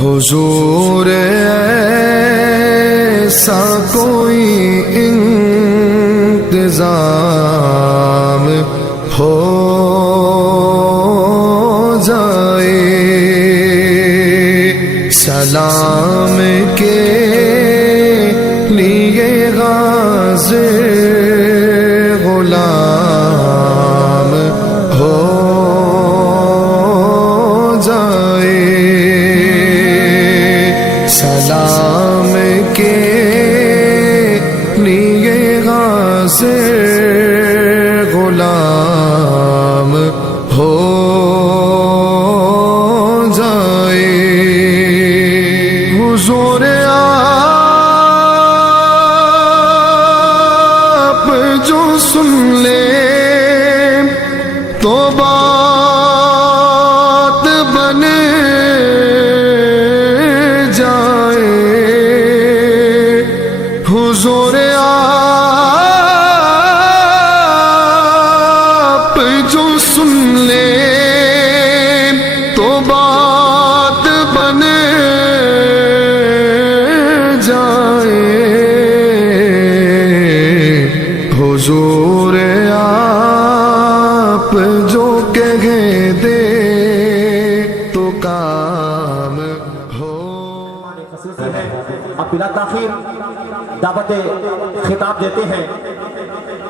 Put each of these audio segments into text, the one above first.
حضور ایسا کوئی انتظام ہو جائے، سلام کے لیے غازی غلام ہو جائے، سلام کے لیے غازی غلام ہو جائے۔ حضور آپ جو سن لے تو بات بن جائے، حضور آپ جو سن لے تو بات بن جائے، حضور آپ جو کہہ دے تو کام ہو۔ اب بلا تاخیر دعوت خطاب دیتے ہیں،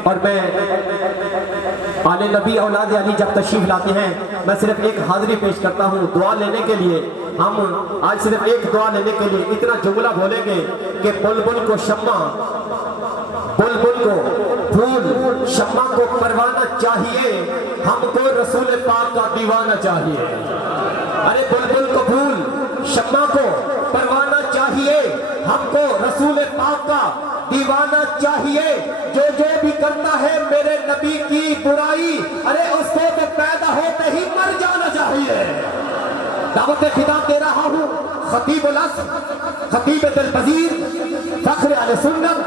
اور میں آل نبی اولاد علی جب تشریف لاتے ہیں میں صرف ایک حاضری پیش کرتا ہوں دعا لینے کے لیے۔ ہم آج صرف ایک دعا لینے کے لیے اتنا جملہ بولیں گے کہ بلبل کو شمع، بلبل کو پھول، شمع کو پروانہ چاہیے، ہم کو رسول پاک کا دیوانہ چاہیے۔ ارے بلبل کو پھول، شمع کو پروانہ چاہیے، ہم کو رسول پاک کا دیوانہ چاہیے۔ جو بھی کرتا ہے میرے نبی کی برائی، ارے اس کو تو پیدا ہوتے ہی مر جانا چاہیے۔ دعوت خطاب دے رہا ہوں خطیب العصر، خطیب دل پذیر، فخر اہل سنت،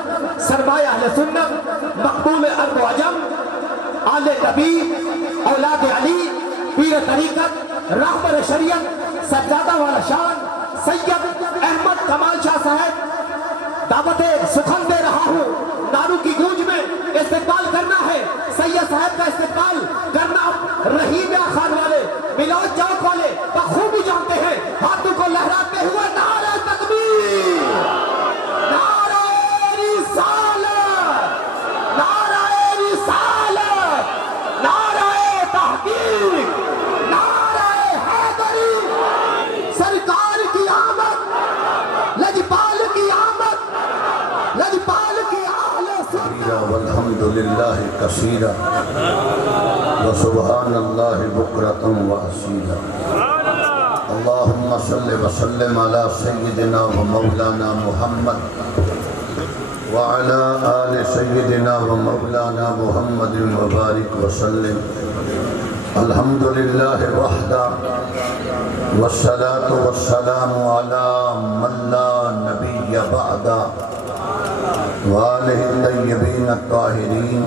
سرمایہ اہل سنت، مقبول عرب و عجم، آل نبی اولاد علی، پیر طریقت، رہبر شریعت، سجادہ والا شان سید احمد کمال شاہ صاحب۔ دعوت سخن دے رہا ہوں، نعروں کی گونج میں استقبال کرنا ہے، سید صاحب کا استقبال کرنا۔ رحیم خان والے، ملوچ چوک والے بخوبی جانتے ہیں، ہاتھوں کو لہراتے ہوئے نعرہ تکبیر، نعرہ رسالت، نعرہ رسالت، نعرہ تحقیق، نعرہ حیدری، سرکار کی آمد، لجپال کی آمد، لجپال کی اہل سنت۔ والحمدللہ کثیرا وسبحان اللہ بکرۃ واصیلا۔ اللہم صلی وسلم علی سیدنا و مولانا محمد وعلی آل سیدنا و مولانا محمد وبارک وسلم۔ الحمدللہ وحدہ والصلاة والسلام علی من لا نبی بعدہ وآلہ الطیبین الطاہرین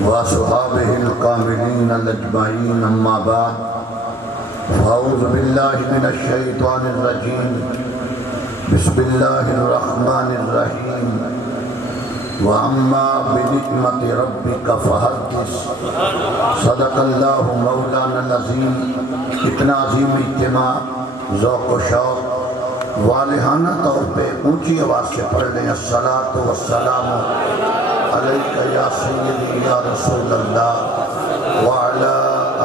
وصحابہ الکاملین الاجمعین، اما بعد فاعوذ باللہ من الشیطان الرجیم، بسم اللہ الرحمن الرحیم، وَأَمَّا بِنِعْمَةِ رَبِّكَ فَحَدِّثْ۔ صدق اللہ مولانا العظیم۔ اتنا عظیم اجتماع، ذوق و شوق، والہانہ طور پہ اونچی آواز سے پڑھ لیں، الصلاۃ والسلام علیکہ یا سیدی یا رسول اللہ وعلی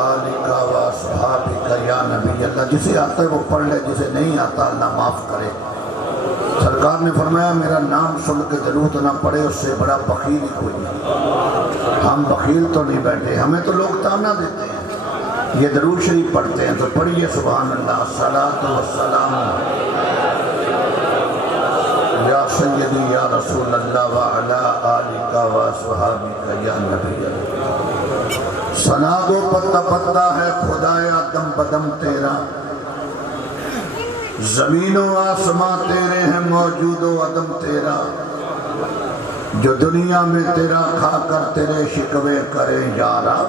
آلک واصحابک یا نبی اللہ۔ جسے آتا ہے وہ پڑھ لے، جسے نہیں آتا اللہ معاف کرے۔ سرکار نے فرمایا میرا نام سن کے درود نہ پڑے اس سے بڑا بخیل ہی کوئی نہیں۔ ہم بخیل تو نہیں بیٹھے، ہمیں تو لوگ تانا دیتے ہیں، یہ درود شریف پڑھتے ہیں تو پڑھیے سبحان اللہ، الصلاۃ والسلام یا سیدی یا رسول اللہ وعلی آلک واصحابک یا نبی اللہ۔ ثنا گو پتہ پتہ ہے خدایا دم بدم تیرا، زمین و آسماں تیرے ہیں موجود و عدم تیرا، جو دنیا میں تیرا کھا کر تیرے شکوے کرے یارا،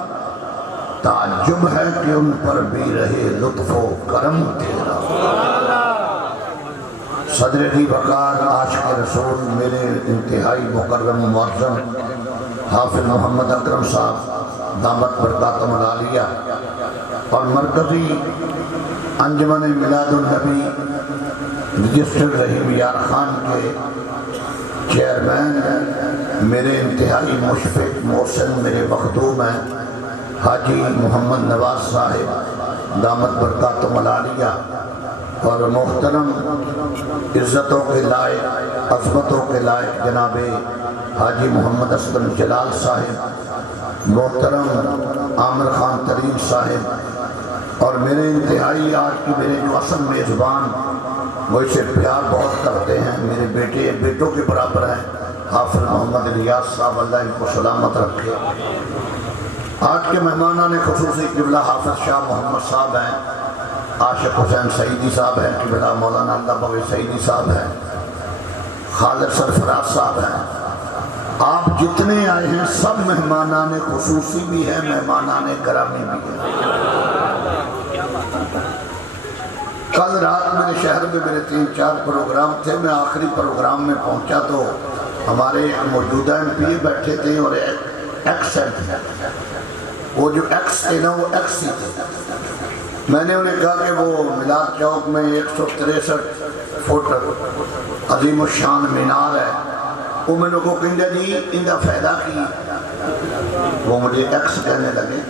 تعجب ہے کہ ان پر بھی رہے لطف و کرم تیرا۔ صدر دی وقار عاشق رسول میرے انتہائی مکرم و معظم حافظ محمد اکرم صاحب دامت برکاتہم العالیہ اور مرکزی انجمن میلاد النبی رجسٹر رحیم یار خان کے چیئرمین میرے انتہائی مشفق محسن میرے مخدوم ہیں حاجی محمد نواز صاحب دامت برکاتہم العالیہ اور محترم عزتوں کے لائق عظمتوں کے لائق جناب حاجی محمد اسلم جلال صاحب محترم عامر خان ترین صاحب اور میرے انتہائی آج کی میرے جو اصل میزبان مجھ سے پیار بہت کرتے ہیں میرے بیٹوں کے برابر ہیں حافظ محمد ریاض صاحب اللہ ان کو سلامت رکھے آج کے مہمانان خصوصی قبلہ حافظ شاہ محمد صاحب ہیں عاشق حسین سعیدی صاحب ہیں قبلہ مولانا اللہ بغوی سعیدی صاحب ہیں خالد سرفراز صاحب ہیں آپ جتنے آئے ہیں سب مہمانان خصوصی بھی ہیں مہمانان گرامی بھی ہیں کل رات میرے شہر میں میرے 3-4 پروگرام تھے میں آخری پروگرام میں پہنچا تو ہمارے موجودہ ایم پی بیٹھے تھے اور ایکسنٹ وہ جو ایکس تھے نا وہ ایکس ہی تھے میں نے انہیں کہا کہ وہ میلاد چوک میں 163 فٹ عظیم الشان مینار ہے وہ میں نے کو کہنگا جی ان کا فائدہ کی وہ مجھے ایکس کہنے لگے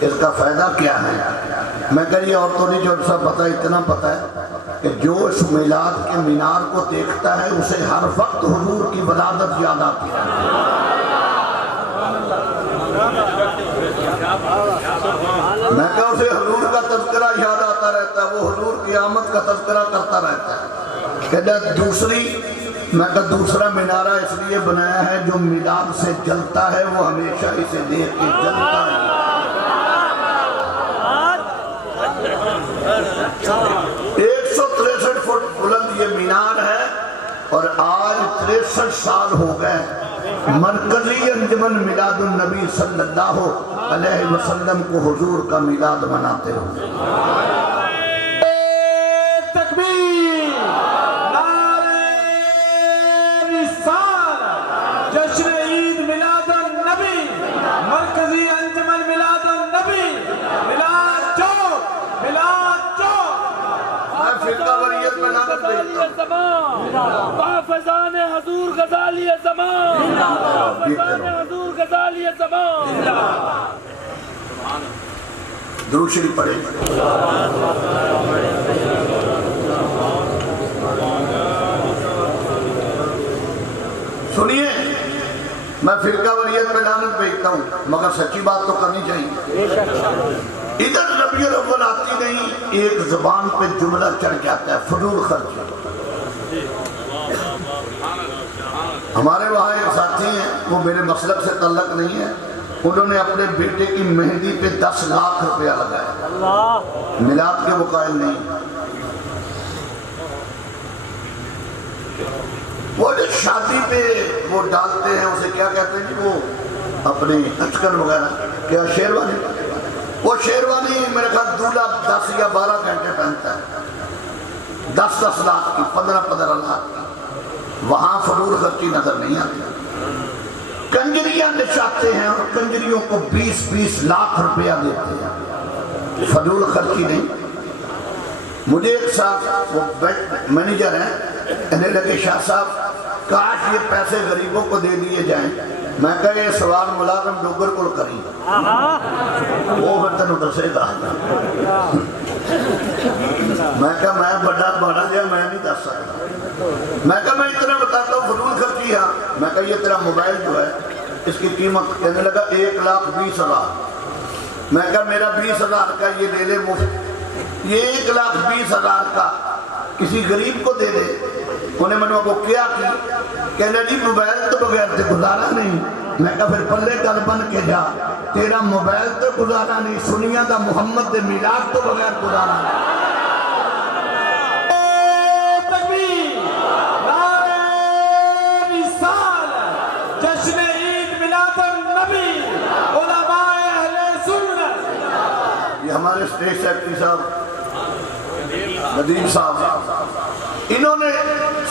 اس کا فائدہ کیا ہے میں کہا یہ اور تو نہیں جو سب پتہ اتنا پتہ ہے کہ جو اس میلاد کے مینار کو دیکھتا ہے اسے ہر وقت حضور کی ولادت یاد آتی ہے میں کہا اسے حضور کا تذکرہ یاد آتا رہتا ہے وہ حضور کی آمد کا تذکرہ کرتا رہتا ہے کہتا دوسری میں کہا دوسرا منارہ اس لیے بنایا ہے جو میلاد سے جلتا ہے وہ ہمیشہ اسے دیکھ کے جلتا ہے 163 فٹ بلند یہ مینار ہے اور آج 63 سال ہو گئے مرکزی انجمن میلاد النبی صلی اللہ علیہ وسلم کو حضور کا میلاد مناتے ہو تکبیر نعرہ رسالت جشن عید میلاد النبی مرکزی انجمن میلاد النبی میلاد چوک میں فرقہ وریت میں نامت بھیجتا ہوں حافظان حضور غزالی زمان حافظان حضور غزالی زمان درود شریف پڑھیں سنیے میں فرقہ وریت میں لعنت بھیجتا ہوں مگر سچی بات تو کرنی چاہیے ادھر ربیع الاول آتی نہیں ایک زبان پہ جملہ چڑھ جاتا ہے فضول خرچ ہمارے وہاں ایک ساتھی ہیں وہ میرے مسلک سے تعلق نہیں ہے انہوں نے اپنے بیٹے کی مہندی پہ 10 لاکھ روپیہ لگایا میلاد کے مقابل نہیں وہ جو شادی پہ وہ ڈالتے ہیں اسے کیا کہتے ہیں کہ وہ اپنی اچکن وغیرہ کیا شیروانی وہ شیروانی میرے خیال دولہا 10 یا 12 گھنٹے پہنتا ہے 10 لاکھ کی 15 لاکھ کی وہاں فضول خرچی نظر نہیں آتی کنجریاں نشاتے ہیں اور کنجریوں کو 20 لاکھ روپیہ دیتے ہیں فضول خرچی نہیں مجھے ایک ساتھ وہ مینیجر ہیں انہیں لگے شاہ صاحب کاش یہ پیسے غریبوں کو دے دیے جائیں میں کہا یہ سوال ملازم ڈوگر کو کری وہ برتن ادھر سے گا میں کہا میں بڑا جائے میں نہیں دس سکتا میں کہا میں اتنا بتاتا ہوں فضول خرچی ہے میں کہا یہ تیرا موبائل جو ہے اس کی قیمت کہنے لگا 1,20,000 میں کہا میرا 20,000 کا یہ لے لے مفت یہ 1,20,000 کا کسی غریب کو دے دے انہیں میں نے وہ کیا کی کہنے جی موبائل تو بغیر سے گزارا نہیں میں کہا پھر پلے گل بن کے جا تیرا موبائل تو گزارا نہیں سنیا دا محمد دے میلاد تو بغیر گزارا نہیں ہمارے اسٹیٹ سیکرٹری صاحب ندیم صاحب انہوں نے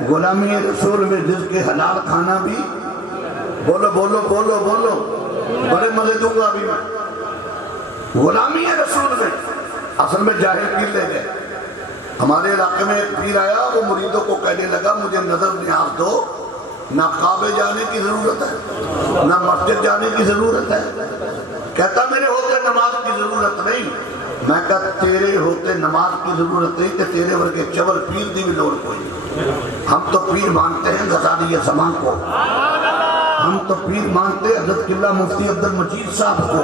غلامی رسول میں جس کے حلال کھانا بھی بولو بولو بولو بولو بڑے مزے دوں گا ابھی میں غلامی رسول میں اصل میں جاہل پیر لے گئے ہمارے علاقے میں ایک پیر آیا وہ مریدوں کو کہنے لگا مجھے نظر نیاز دو نہ کعبے جانے کی ضرورت ہے نہ مسجد جانے کی ضرورت ہے کہتا میرے ہوتے نماز کی ضرورت نہیں میں کہتا تیرے ہوتے نماز کی ضرورت نہیں کہ تیرے ورگے چبل پیر دی بھی لوڑ کوئی ہم تو پیر مانتے ہیں غزالی زمان کو ہم تو پیر مانتے ہیں حضرت قبلہ مفتی عبد المجید صاحب کو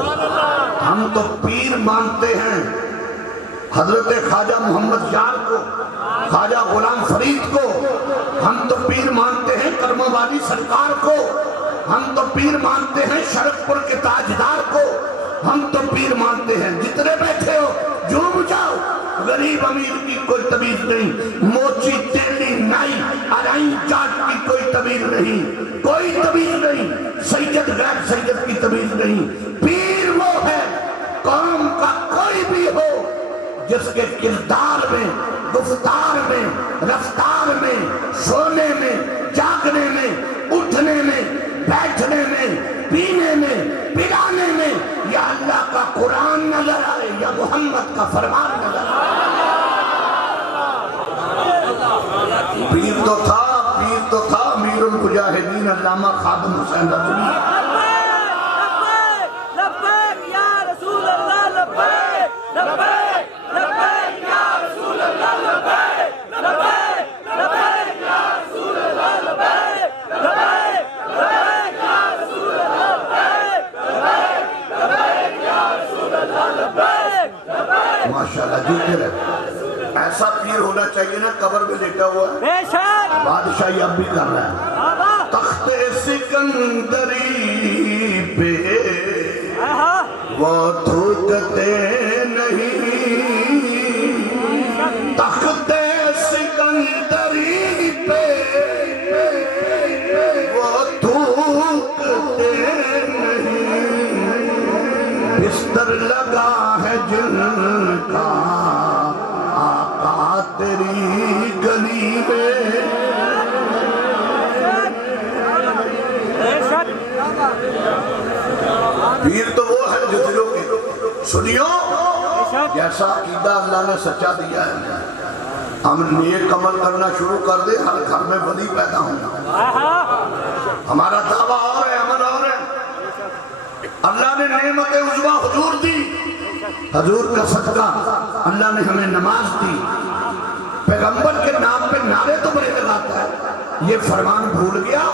ہم تو پیر مانتے ہیں حضرت خواجہ محمد یار کو خواجہ غلام فرید کو ہم تو پیر مانتے ہیں کرمہ والی سرکار کو ہم تو پیر مانتے ہیں شرف پور کے تاجدار کو ہم تو پیر مانتے ہیں جتنے بیٹھے ہو جھوم جاؤ غریب امیر کی کوئی تمیز نہیں موچی تیلی نائی ارائی جاٹ کی کوئی تمیز نہیں کوئی تمیز نہیں سید غیر سید کی تمیز نہیں پیر وہ ہے قوم کا کوئی بھی ہو جس کے کردار میں گفتار میں رفتار میں سونے میں جاگنے میں اٹھنے میں بیٹھنے میں پینے میں پلانے میں یا اللہ کا قرآن نظر آئے یا محمد کا فرمان نظر آئے پیر تو تھا امیر المجاہدین علامہ خادم حسین رضوی لبیک یا رسول اللہ لبیک لبیک لبیک یا رسول اللہ لبیک لبیک لبیک یا رسول اللہ لبیک لبیک لبیک یا رسول اللہ لبیک لبیک لبیک یا رسول اللہ لبیک لبیک ماشاءاللہ جیتے رہے ایسا پیر ہونا چاہیے نا قبر میں لیٹا ہوا ہے بے شک بادشاہی اب بھی کر رہا ہے تخت سکندری پہ وہ تھوکتے نہیں تخت سکندری پہ وہ تھوکتے نہیں بستر لگا ہے جن کا آقا تیری گلی میں پیر تو وہ ہے جو دلوں کے سنیو جیسا عقیدہ اللہ نے سچا دیا ہے ہم نیک عمل کرنا شروع کر دیں ہر گھر میں ولی پیدا ہونا ہمارا دعویٰ اور ہے عمل اور ہے اللہ نے نعمت عظمیٰ حضور دی حضور کا صدقہ اللہ نے ہمیں نماز دی پیغمبر کے نام پہ نعرے تو بڑے لگاتا ہے یہ فرمان بھول گیا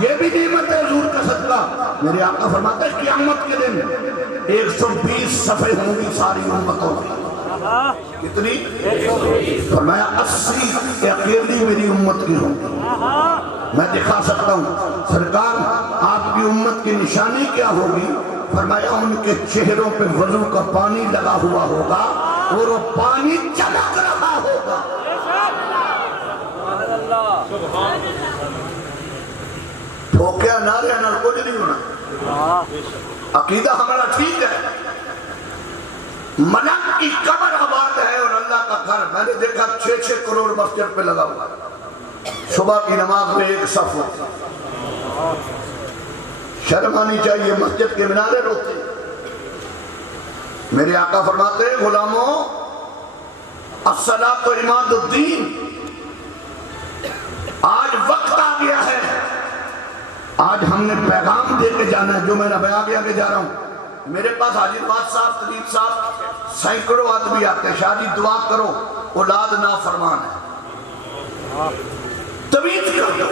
یہ بھی نعمت ہے حضور کا صدقہ میرے آقا فرماتا ہے قیامت کے دن 120 صفحے ہوں گی ساری امتوں کی کتنی؟ فرمایا 80 اکیلی میری امت کی ہوں گی میں دکھا سکتا ہوں سرکار آپ کی امت کی نشانی کیا ہوگی فرمایا ان کے چہروں پہ وضو کا پانی لگا ہوا ہوگا اور وہ پانی چمک رہا ہوگا ٹھوکیا نہ رہنا کچھ نہیں ہونا عقیدہ ہمارا ٹھیک ہے ملک کی قبر آباد ہے اور اللہ کا گھر میں نے دیکھا 6 کروڑ مسجد پہ لگا ہوا صبح کی نماز میں ایک صف ہو شرم آنی چاہیے مسجد کے منارے روتے میرے آقا فرماتے ہیں غلاموں الصلاۃ عماد الدین آج وقت آ گیا ہے آج ہم نے پیغام دے کے جانا ہے جو میں نبی آگے آگے جا رہا ہوں میرے پاس حاجی نواز صاحب طریب صاحب سینکڑوں آدمی آتے ہیں شاہ جی دعا کرو اولاد نافرمان ہے طبیعت کرو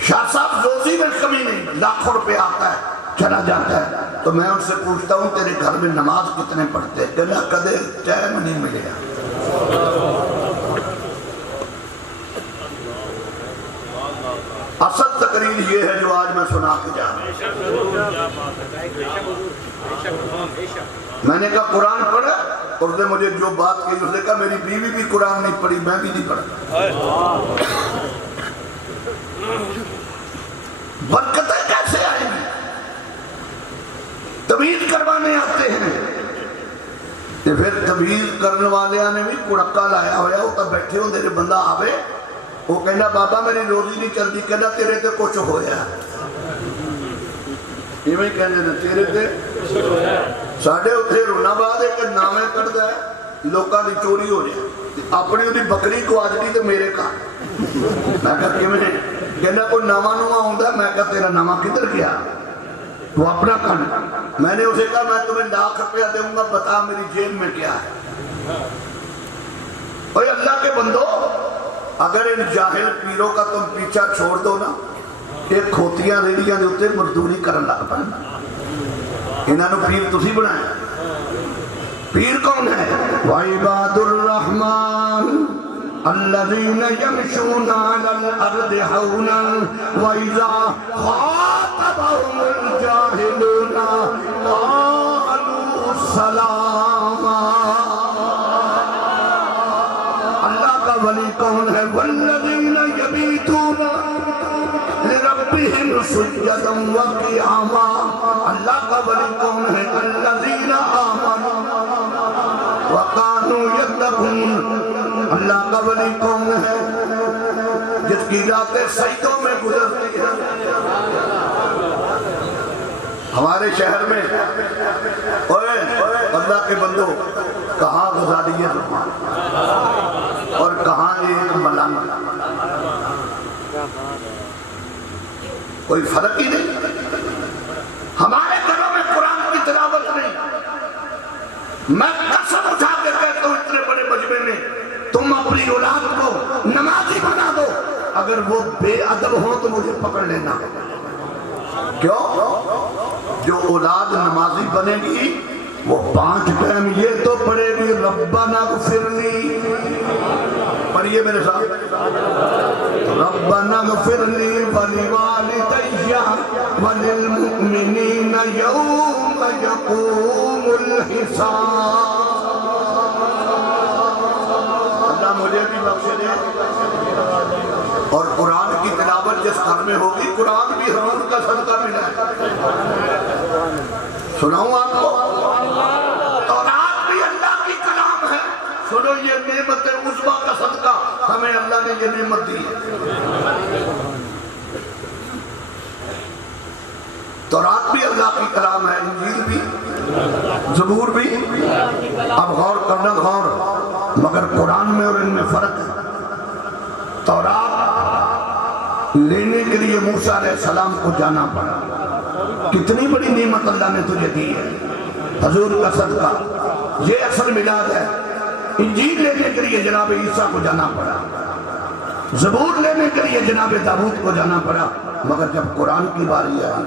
شاہ صاحب روزی میں کمی نہیں لاکھوں روپے آتا ہے چلا جاتا ہے تو میں ان سے پوچھتا ہوں تیرے گھر میں نماز کتنے پڑھتے ہیں کہنا کدے چین نہیں ملے گا اصل تقریر یہ ہے جو آج میں سنا کے جا رہا ہوں میں نے کہا قرآن پڑھا اور اس نے مجھے جو بات کی اس نے کہا میری بیوی بھی قرآن نہیں پڑھی میں بھی نہیں پڑھا برکتیں کیسے آئیں گی تمیز کروانے آتے ہیں تے پھر تمیز کرنے والیاں نے بھی کڑکا لایا ہویا، وہ تو بیٹھے ہوندے نے، بندہ آوے وہ کہنا بابا میری روزی نہیں چلتی، کہنا تیرے تے کچھ ہویا، یہ میں کہنے نے تیرے تے ساڑھے اتھے رونا بعد ہے کہ نامے کردہ ہے لوکاں دی چوری ہو جائے، اپنی دی بکری کو آجڑی تے میرے کا، میں کہا کہ میں کہنا کوئی نامہ نوہ ہوندہ ہے، میں کہا تیرا نامہ کدھر گیا، وہ اپنا کھانا، میں نے اسے کہا میں تمہیں ₹1,00,000 دوں گا، بتا میری جیب میں کیا ہے۔ اوہ اللہ کے بندو، اگر ان جاہل پیروں کا تم پیچھا چھوڑ دو نا، ایک کھوتیاں ریڈیاں دے ہوتے مردوری کرن لگ پڑ، انہاں نو پیر تسی بنائے، پیر کون ہے؟ وَعِبَادُ الرَّحْمَنِ الَّذِينَ يَمْشُونَ عَلَى الْأَرْضِ هَوْنًا وَإِذَا خَاطَبَهُمُ الْجَاهِلُونَ قَالُوا سَلَامًا۔ اللہ کا ولی کون ہے؟ وَالَّذِينَ يَبِيتُونَ لِرَبِّهِمْ سُجَّدًا وَقِيَامًا۔ اللہ کا ولی کون ہے؟ الَّذِينَ آمَنُوا وَكَانُوا يَتَّقُونَ۔ اللہ کا ولی کون ہے؟ جس کی راتیں سجدوں میں گزرتی ہیں۔ ہمارے شہر میں اوے اللہ کے بندو، کہاں غزالیت اور کہاں ایک ملنگ، کوئی فرق ہی نہیں۔ ہمارے گھروں میں قرآن کی تلاوت نہیں، میں قسم اٹھا کے کہتا ہوں اتنے بڑے مجمع میں تم اپنی اولاد کو نمازی بنا دو، اگر وہ بے ادب ہو تو مجھے پکڑ لینا۔ کیوں؟ جو اولاد نمازی بنے گی وہ 5 ٹائم یہ تو پڑھے گی ربنا اغفر لی، پڑھیے میرے ساتھ، ربنا اغفر لی ولوالدی وللمؤمنین یوم یقوم الحساب۔ اللہ مجھے بھی بخش دے۔ اور قرآن کی تلاوت جس گھر میں ہوگی، قرآن بھی حضور کا صدقہ ملا ہے۔ سناؤں آپ کو، تورات بھی اللہ کی کلام ہے، سنو یہ نعمت عظمیٰ کا صدقہ ہمیں اللہ نے یہ نعمت دی ہے۔ تورات بھی اللہ کی کلام ہے، انجیل بھی، زبور بھی۔ اب غور کرنا غور، مگر قرآن میں اور ان میں فرق ہے۔ تورات لینے کے لیے موسیٰ علیہ السلام کو جانا پڑا، کتنی بڑی نعمت اللہ نے تجھے دی ہے، حضور کا صدقہ، یہ اصل میلاد ہے۔ انجیل لینے کے لیے جناب عیسیٰ کو جانا پڑا، زبور لینے کے لیے جناب داؤد کو جانا پڑا، مگر جب قرآن کی باری آئی،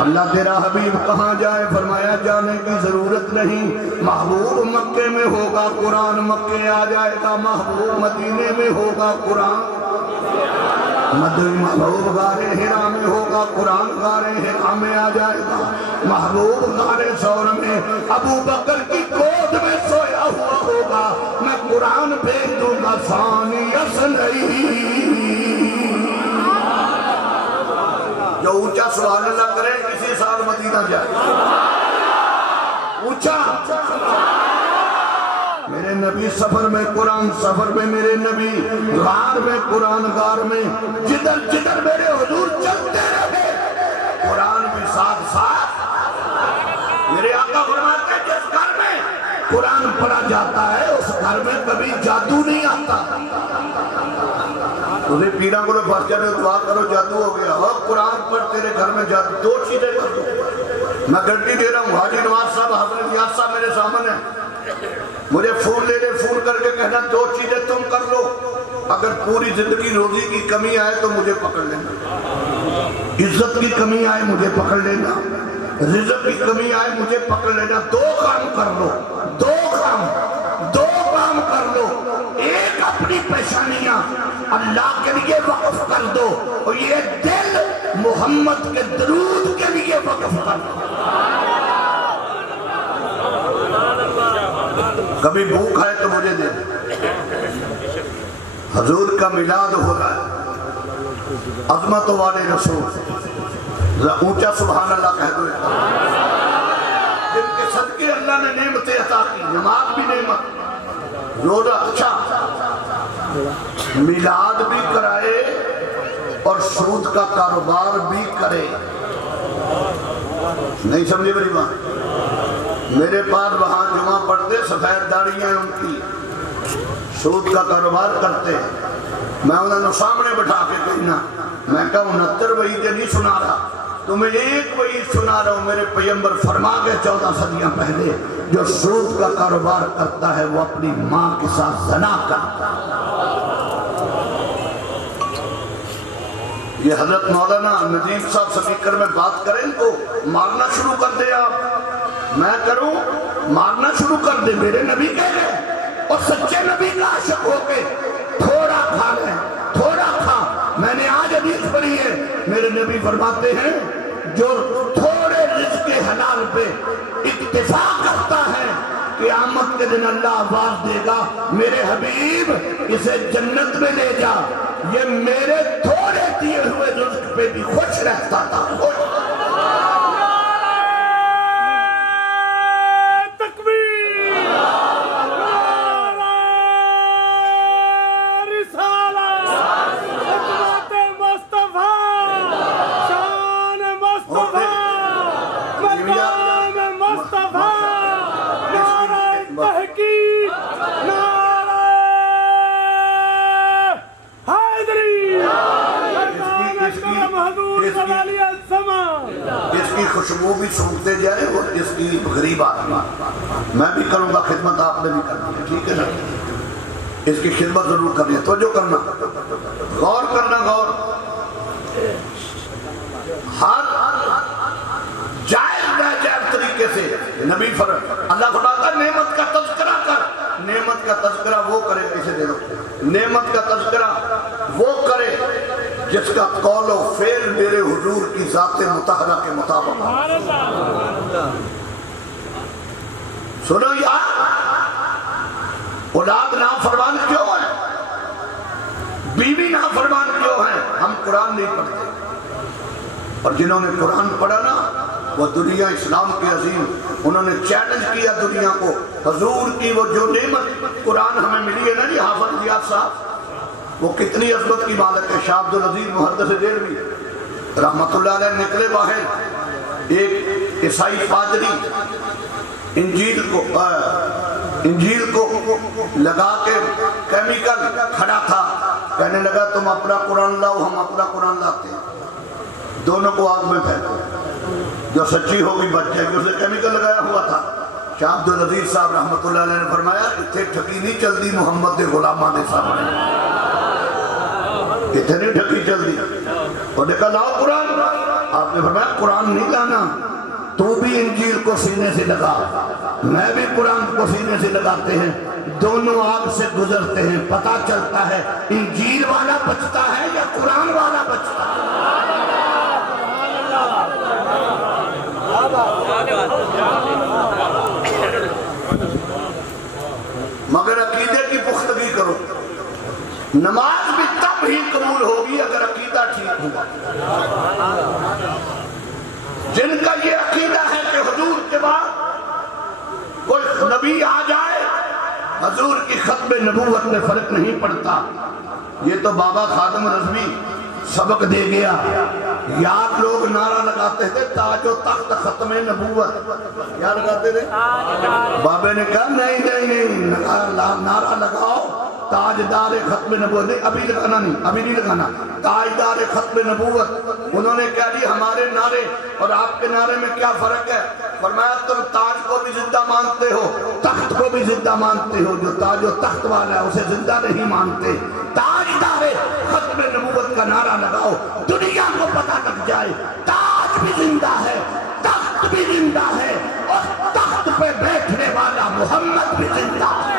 اللہ تیرا حبیب کہاں جائے؟ فرمایا جانے کی ضرورت نہیں، محبوب مکے میں ہوگا قرآن مکے آ جائے گا، محبوب مدینے میں ہوگا قرآن، محبوب غار ہرا میں ہوگا قرآن، غار ہرا میں آ جائے گا، محبوب غار ثور میں ابو بکر کی گود میں سویا ہوا ہوگا، میں قرآن بھیج دوں گا ثانی اصلی۔ جو اونچا سبحان اللہ کرے کسی سال مدینہ جائے، اونچا۔ میرے نبی سفر میں قرآن، سفر میں میرے نبی، غار میں قرآن، غار میں، جدھر جدھر میرے حضور چلتے رہے قرآن بھی ساتھ ساتھ۔ میرے آقا فرماتے ہیں جس گھر میں قرآن پڑھا جاتا ہے اس گھر میں کبھی جادو نہیں آتا۔ تمہیں پیرا کو پھنس جانے دعا کرو جادو ہو گیا، اور قرآن پر تیرے گھر میں جادو، 2 چیزیں کر دو۔ میں گھنٹی دے رہا ہوں، حاجی نواز صاحب، حضرت یاد صاحب میرے سامنے، مجھے فون لے لے، فون کر کے کہنا 2 چیزیں تم کر لو، اگر پوری زندگی روزی کی کمی آئے تو مجھے پکڑ لینا، عزت کی کمی آئے مجھے پکڑ لینا، رزق کی کمی آئے مجھے پکڑ لینا۔ 2 کام کر لو، 2 کام کر لو، ایک اپنی پیشانیاں اللہ کے لیے وقف کر دو، اور یہ دل محمد کے درود کے لیے وقف کر دو۔ کبھی بھوک ہے تو مجھے دے دو، حضور کا میلاد ہو رہا ہے، عظمت والے رسول، اونچا سبحان اللہ کہہ دو، جن کے صدقے اللہ اللہ نے نعمتیں عطا کی، نماز بھی نعمت، روزہ اچھا، میلاد بھی کرائے اور سود کا کاروبار بھی کرے. نہیں سمجھے میری بات؟ میرے پاس وہاں جمعہ پڑھتے، سفید داڑیاں ان کی، سود کا کاروبار کرتے. میں انہوں نے سامنے بٹھا کے کہنا، میں کہا 69 وعیدیں نہیں سنا رہا، تمہیں ایک وعید سنا رہا ہوں. میرے پیغمبر فرما گئے 14 صدیاں پہلے، جو سود کا کاروبار کرتا ہے وہ اپنی ماں کے ساتھ زنا کرتا ہے. یہ حضرت مولانا نجیب صاحب سپیکر میں بات کریں تو مارنا شروع کر دے. آپ میں کروں مارنا شروع کر دے. میرے نبی کہہ گئے اور سچے نبی کا عاشق ہو کے تھوڑا کھا لیں، تھوڑا کھا. میں نے آج حدیث پڑھی ہے، میرے نبی فرماتے ہیں جو تھوڑے رزق حلال پہ اکتفا کرتا ہے قیامت کے دن اللہ آواز دے گا میرے حبیب اسے جنت میں لے جا. یہ میرے تھوڑے دیے ہوئے رزق پہ بھی خوش رہتا تھا. اس کی خوشبو بھی سونگتے جائے اور اس کی غریب آدمی. میں بھی کروں گا خدمت، آپ نے بھی کرنی ہے، ٹھیک ہے نا؟ اس کی خدمت ضرور کرنی ہے. توجہ کرنا، غور کرنا، غور. ہر جائز ناجائز طریقے سے نبی اللہ فرماتا نعمت کا تذکرہ کر. نعمت کا تذکرہ وہ کرے، کسے دے دو، نعمت کا تذکرہ وہ کرے جس کا قول و فعل میرے حضور کی ذات مطہرہ کے مطابق. سنو یار، اولاد نافرمان کیوں ہے؟ بیوی نافرمان کیوں ہے؟ ہم قرآن نہیں پڑھتے. اور جنہوں نے قرآن پڑھا نا وہ دنیا اسلام کے عظیم، انہوں نے چیلنج کیا دنیا کو. حضور کی وہ جو نعمت قرآن ہمیں ملی ہے نا جی، حافظ ریاض صاحب، وہ کتنی عظمت کی مالک ہے. شاہ عبدالعزیز محدث دہلوی رحمت اللہ علیہ نکلے باہر. ایک عیسائی پادری انجیل کو لگا کے کیمیکل کھڑا تھا، کہنے لگا تم اپنا قرآن لاؤ، ہم اپنا قرآن لاتے ہیں، دونوں کو آگ میں پھینکو، جو سچی ہوگی بچ جائے گی. اسے کیمیکل لگایا ہوا تھا. شاہ عبدالعزیز صاحب رحمت اللہ علیہ نے فرمایا اتنے ٹھکی نہیں چل دی محمد دے غلامہ دے سامنے، اتنی ٹھکی چل دی. اور دیکھا لاؤ قرآن. آپ نے فرمایا قرآن نہیں لانا، تو بھی انجیل کو سینے سے لگا، میں بھی قرآن کو سینے سے لگاتے ہیں، دونوں آگ سے گزرتے ہیں، پتہ چلتا ہے انجیل والا بچتا ہے یا قرآن والا بچتا ہے. مگر عقیدے کی پختگی کرو. نماز بھی تب ہی قبول ہوگی اگر عقیدہ ٹھیک ہوگا. جن کا یہ عقیدہ ہے کہ حضور کے بعد کوئی نبی آ جائے حضور کی ختم نبوت میں فرق نہیں پڑتا. یہ تو بابا خادم رضوی سبق دے گیا. یاد لوگ نعرہ لگاتے تھے تاج و تخت ختم نبوت، کیا لگاتے تھے؟ بابے نے کہا نہیں نعرہ لگاؤ تاجدار ختم نبوت. نہیں ابھی لگانا نہیں، ابھی نہیں لگانا، تاجدار ختم نبوت. انہوں نے کہا جی ہمارے نعرے اور آپ کے نعرے میں کیا فرق ہے؟ فرمایا تم تاج کو بھی زندہ مانتے ہو، تخت کو بھی زندہ مانتے ہو، جو تاج و تخت والا ہے اسے زندہ نہیں مانتے. تاجدار ختم نبوت کا نعرہ لگاؤ، دنیا کو پتہ لگ جائے تاج بھی زندہ ہے، تخت بھی زندہ ہے، اور تخت پہ بیٹھنے والا محمد بھی زندہ ہے.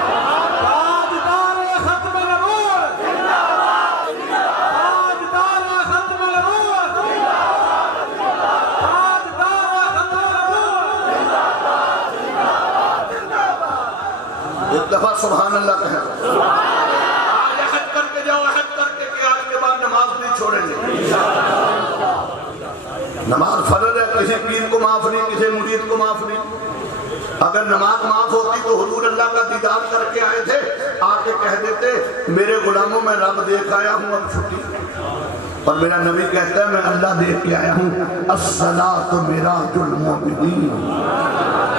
ایک دفعہ سبحان اللہ کہیں. آج عہد کر کے جاؤ، عہد کر کے کہ آج کے بعد نماز نہیں چھوڑیں گے. نماز فرض ہے، کسی پیر کو معاف نہیں، کسی مرید کو معاف نہیں. اگر نماز معاف ہوتی تو حضور اللہ کا دیدار کر کے آئے تھے، آ کے کہہ دیتے میرے غلاموں میں رب دیکھ آیا ہوں، اب چھٹی۔ اور میرا نبی کہتا ہے میں اللہ دیکھ کے آیا ہوں۔ الصلاۃ مراج المومنین،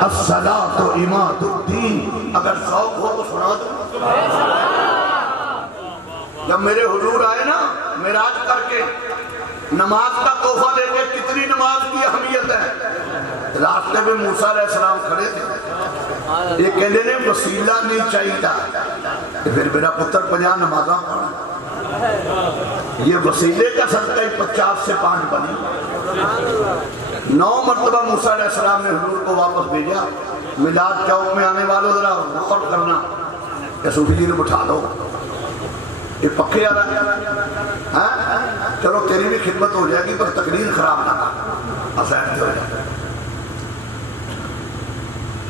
الصلاۃ عماد الدین۔ اگر شوق ہو تو سنا دو۔ جب میرے حضور آئے نا معراج کر کے، نماز کا تحفہ لے کے، کتنی نماز کی اہمیت ہے۔ راستے میں موسیٰ علیہ السلام کھڑے تھے، یہ کہنے نے وسیلہ نہیں چاہیے تھا، پھر میرا پتر 50 نمازاں پڑھا، یہ وسیلے کا صدقہ 50 سے 5 بنی۔ 9 مرتبہ موسیٰ علیہ السلام نے حضور کو واپس بھیجا، میلاد چوک میں آنے والوں ذرا غور کرنا کہ صوفی جی نے بٹھا دو، یہ پکے آ رہا ہے، چلو تیری بھی خدمت ہو جائے گی پر تقریر خراب نہ کر، اسائن سے ہو جائے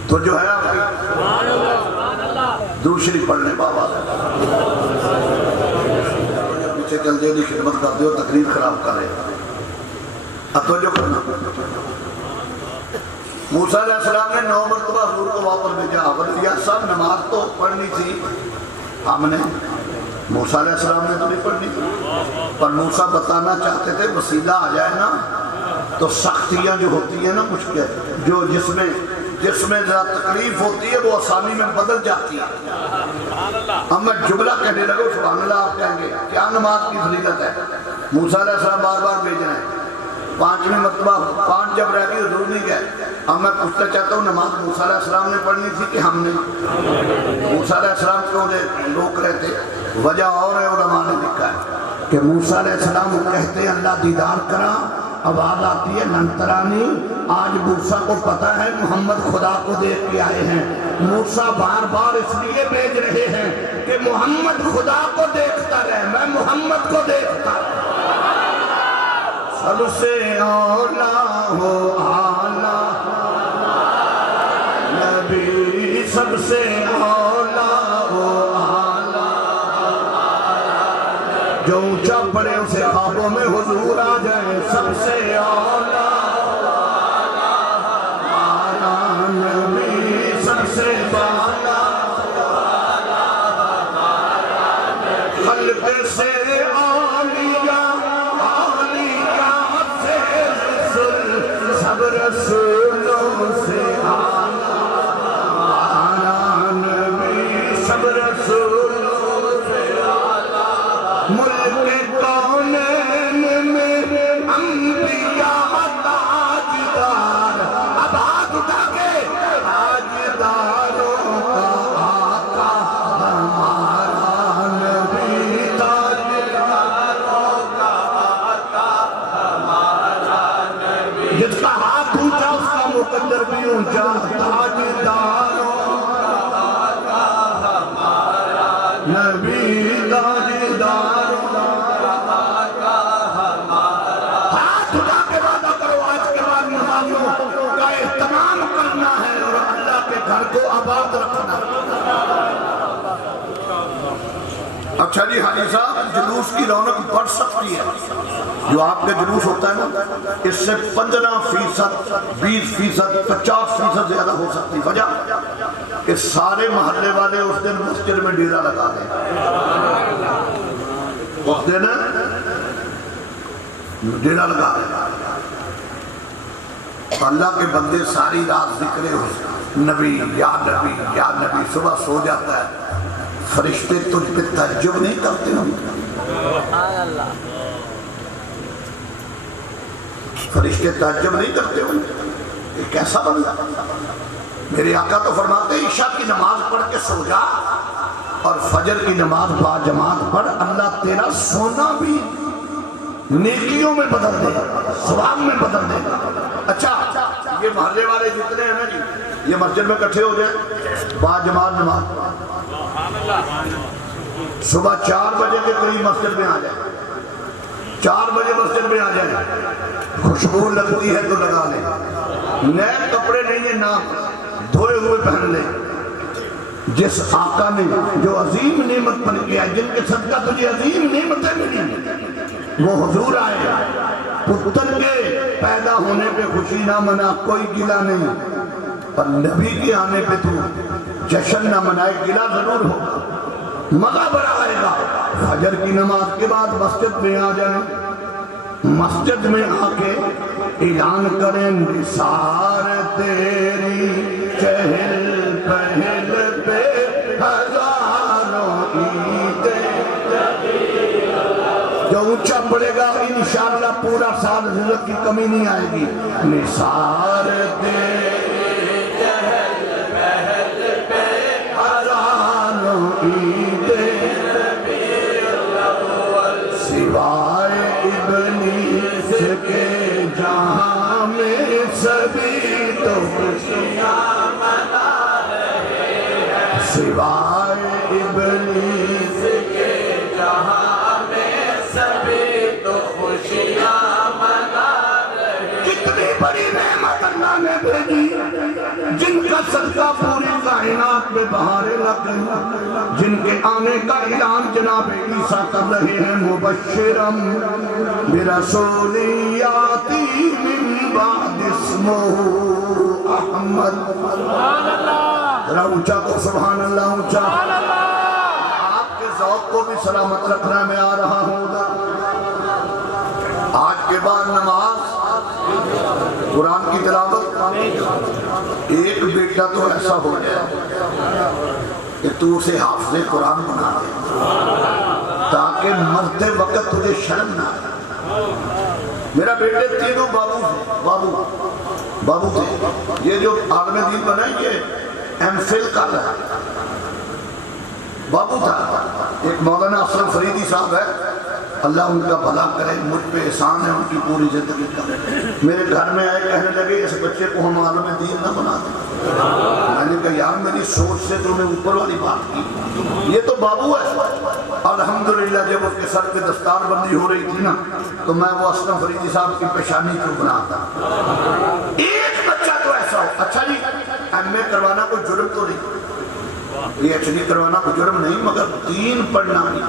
تو جو ہے آپ کی دوسری پڑھنے بابا پیچھے چل دے دی خدمت کر دے اور تقریر خراب کر رہے، اب تو جو کرنا۔ موسیٰ علیہ السلام نے 9 مرتبہ حضور کو واپس بھیجا، یا صاحب نماز تو پڑھنی تھی ہم نے، موسیٰ علیہ السلام نے تو نہیں پڑھنی تھی، پر موسیٰ بتانا چاہتے تھے وسیلہ آ جائے نا تو سختیاں جو ہوتی ہیں نا مشکل، جو جس میں ذرا تکلیف ہوتی ہے وہ آسانی میں بدل جاتی ہے۔ اب میں جملہ کہنے لگا سبحان اللہ، آپ کہیں گے کیا نماز کی فضیلت ہے؟ موسیٰ علیہ السلام بار بار بھیج رہے ہیں، 5ویں مرتبہ 5 جب رہ گئی حضور نہیں گئے۔ اب میں پوچھنا چاہتا ہوں نماز موسیٰ علیہ السلام نے پڑھنی تھی کہ ہم نے؟ موسیٰ علیہ السلام کیوں روک رہے تھے؟ وجہ اور ہے، علماء نے لکھا ہے کہ موسیٰ علیہ السلام کہتے ہیں اللہ دیدار کرا، آواز آتی ہے ننترانی، آج موسیٰ کو پتہ ہے محمد خدا کو دیکھ کے آئے ہیں، موسیٰ بار بار اس لیے بھیج رہے ہیں کہ محمد خدا کو دیکھتا رہے، میں محمد کو دیکھتا سب سے اولا ہو اعلیٰ نبی، سب سے اولا ہو اعلیٰ، جو اونچا پڑے اسے خوابوں میں حضور آ جائے، سب سے اولا اعلیٰ نبی، سب سے بالا خلق سے اولیاء، اولیاء سے رسول، سب رسولوں سے اعلیٰ نبی، سب رسولوں سے ملک کونین میں انبیاء تاجدار، آباد اٹھا کے تاجداروں کا آقا ہمارا نبی، تاجداروں کا آقا ہمارا نبی، جس کا ہاتھ اونچا اس کا مقدر بھی اونچا، تاجداروں کا آقا ہمارا نبی، تاجدار گھر کو آباد رکھنا۔ اچھا جی حاجی صاحب، جلوس کی رونق بڑھ سکتی ہے، جو آپ کے جلوس ہوتا ہے نا اس سے 15%، 20%، 50% زیادہ ہو سکتی۔ وجہ کہ سارے محلے والے اس دن مسجد میں ڈیرا لگا دیں، اس دن ڈیرا لگا دیں، اللہ کے بندے ساری رات ذکر نبی یا نبی یا نبی، صبح سو جاتا ہے، فرشتے تجھ پہ تعجب نہیں کرتے ہوں، فرشتے تعجب نہیں کرتے ہوں، یہ کیسا بندہ؟ میرے آقا تو فرماتے ہیں عشاء کی نماز پڑھ کے سو جا اور فجر کی نماز با جماعت پڑھ، اللہ تیرا سونا بھی نیکیوں میں بدل دے گا، ثواب میں بدل دے گا۔ اچھا یہ محلے والے جتنے ہیں نا جی، یہ مسجد میں اکٹھے ہو جائیں، با جماعت نماز صبح 4 بجے کے قریب مسجد میں آ جائیں، 4 بجے مسجد میں آ جائیں، خوشبو لگتی ہے تو لگا لیں، نئے کپڑے نہیں ہیں نا دھوئے ہوئے پہن لیں، جس آقا نے جو عظیم نعمت بن گیا، جن کے صدقہ تجھے عظیم نعمتیں ملی، وہ حضور آئے، پتر کے پیدا ہونے پہ خوشی نہ منا، کوئی گلہ نہیں، پر نبی کے آنے پہ تو جشن نہ منائے، گلا ضرور ہوگا، مزہ بڑا آئے گا۔ فجر کی نماز کے بعد مسجد میں آ جائیں، مسجد میں آ کے اعلان کریں نثار تیری چہل پہل پہ ہزاروں عیدیں۔ جو اونچا پڑے گا انشاءاللہ پورا سال رزق کی کمی نہیں آئے گی۔ نثار تیری چہل پہل پہ ہزاروں عیدیں، سوائے ابلیس کے جہاں میں سبھی تو خوشیاں منا رہے ہیں، سوائے ابلیس کے جہاں میں سبھی تو خوشیاں منا رہے ہیں۔ کتنی بڑی نعمت اللہ نے بھیجی، جن کا صدقہ پوری کائنات میں بہاریں لگ گئی، جن کے آنے کا اعلان جناب عیسیٰ کر رہے ہیں، مبشرم برسول یاتی من بعد اسمہ احمد۔ ذرا اونچا کو سبحان اللہ اونچا۔ آپ کے ذوق کو بھی سلامت رکھنا، میں آ رہا ہوں گا آج کے بعد نماز، قرآن کی تلاوت۔ ایک بیٹا تو ایسا ہو جائے کہ تو اسے حافظ قرآن بنا دے، تاکہ مرتے وقت تجھے شرم نہ آئے۔ میرا بیٹے تینوں بابو تھے، یہ جو عالم دین بنائیں یہ ایم فل کر رہا ہے، بابو تھا۔ ایک مولانا اسلم فریدی صاحب ہے، اللہ ان کا بھلا کرے، مجھ پہ احسان ہے ان کی پوری زندگی کا۔ میرے گھر میں آئے، کہنے لگے اس بچے کو ہم عالم دین نہ بنا دیں۔ میں نے کہا یار میری سوچ سے تو نے اوپر والی بات کی، یہ تو بابو ہے۔ الحمدللہ جب اس کے سر پہ دستار بندی ہو رہی تھی نا، تو میں وہ اسلم فریدی صاحب کی پیشانی کیوں بناتا۔ ایک بچہ تو ایسا ہو۔ اچھا جی ایم اے کروانا کوئی جرم تو نہیں، پی ایچ ڈی کروانا کوئی جرم نہیں، مگر دین پڑھنا نہیں۔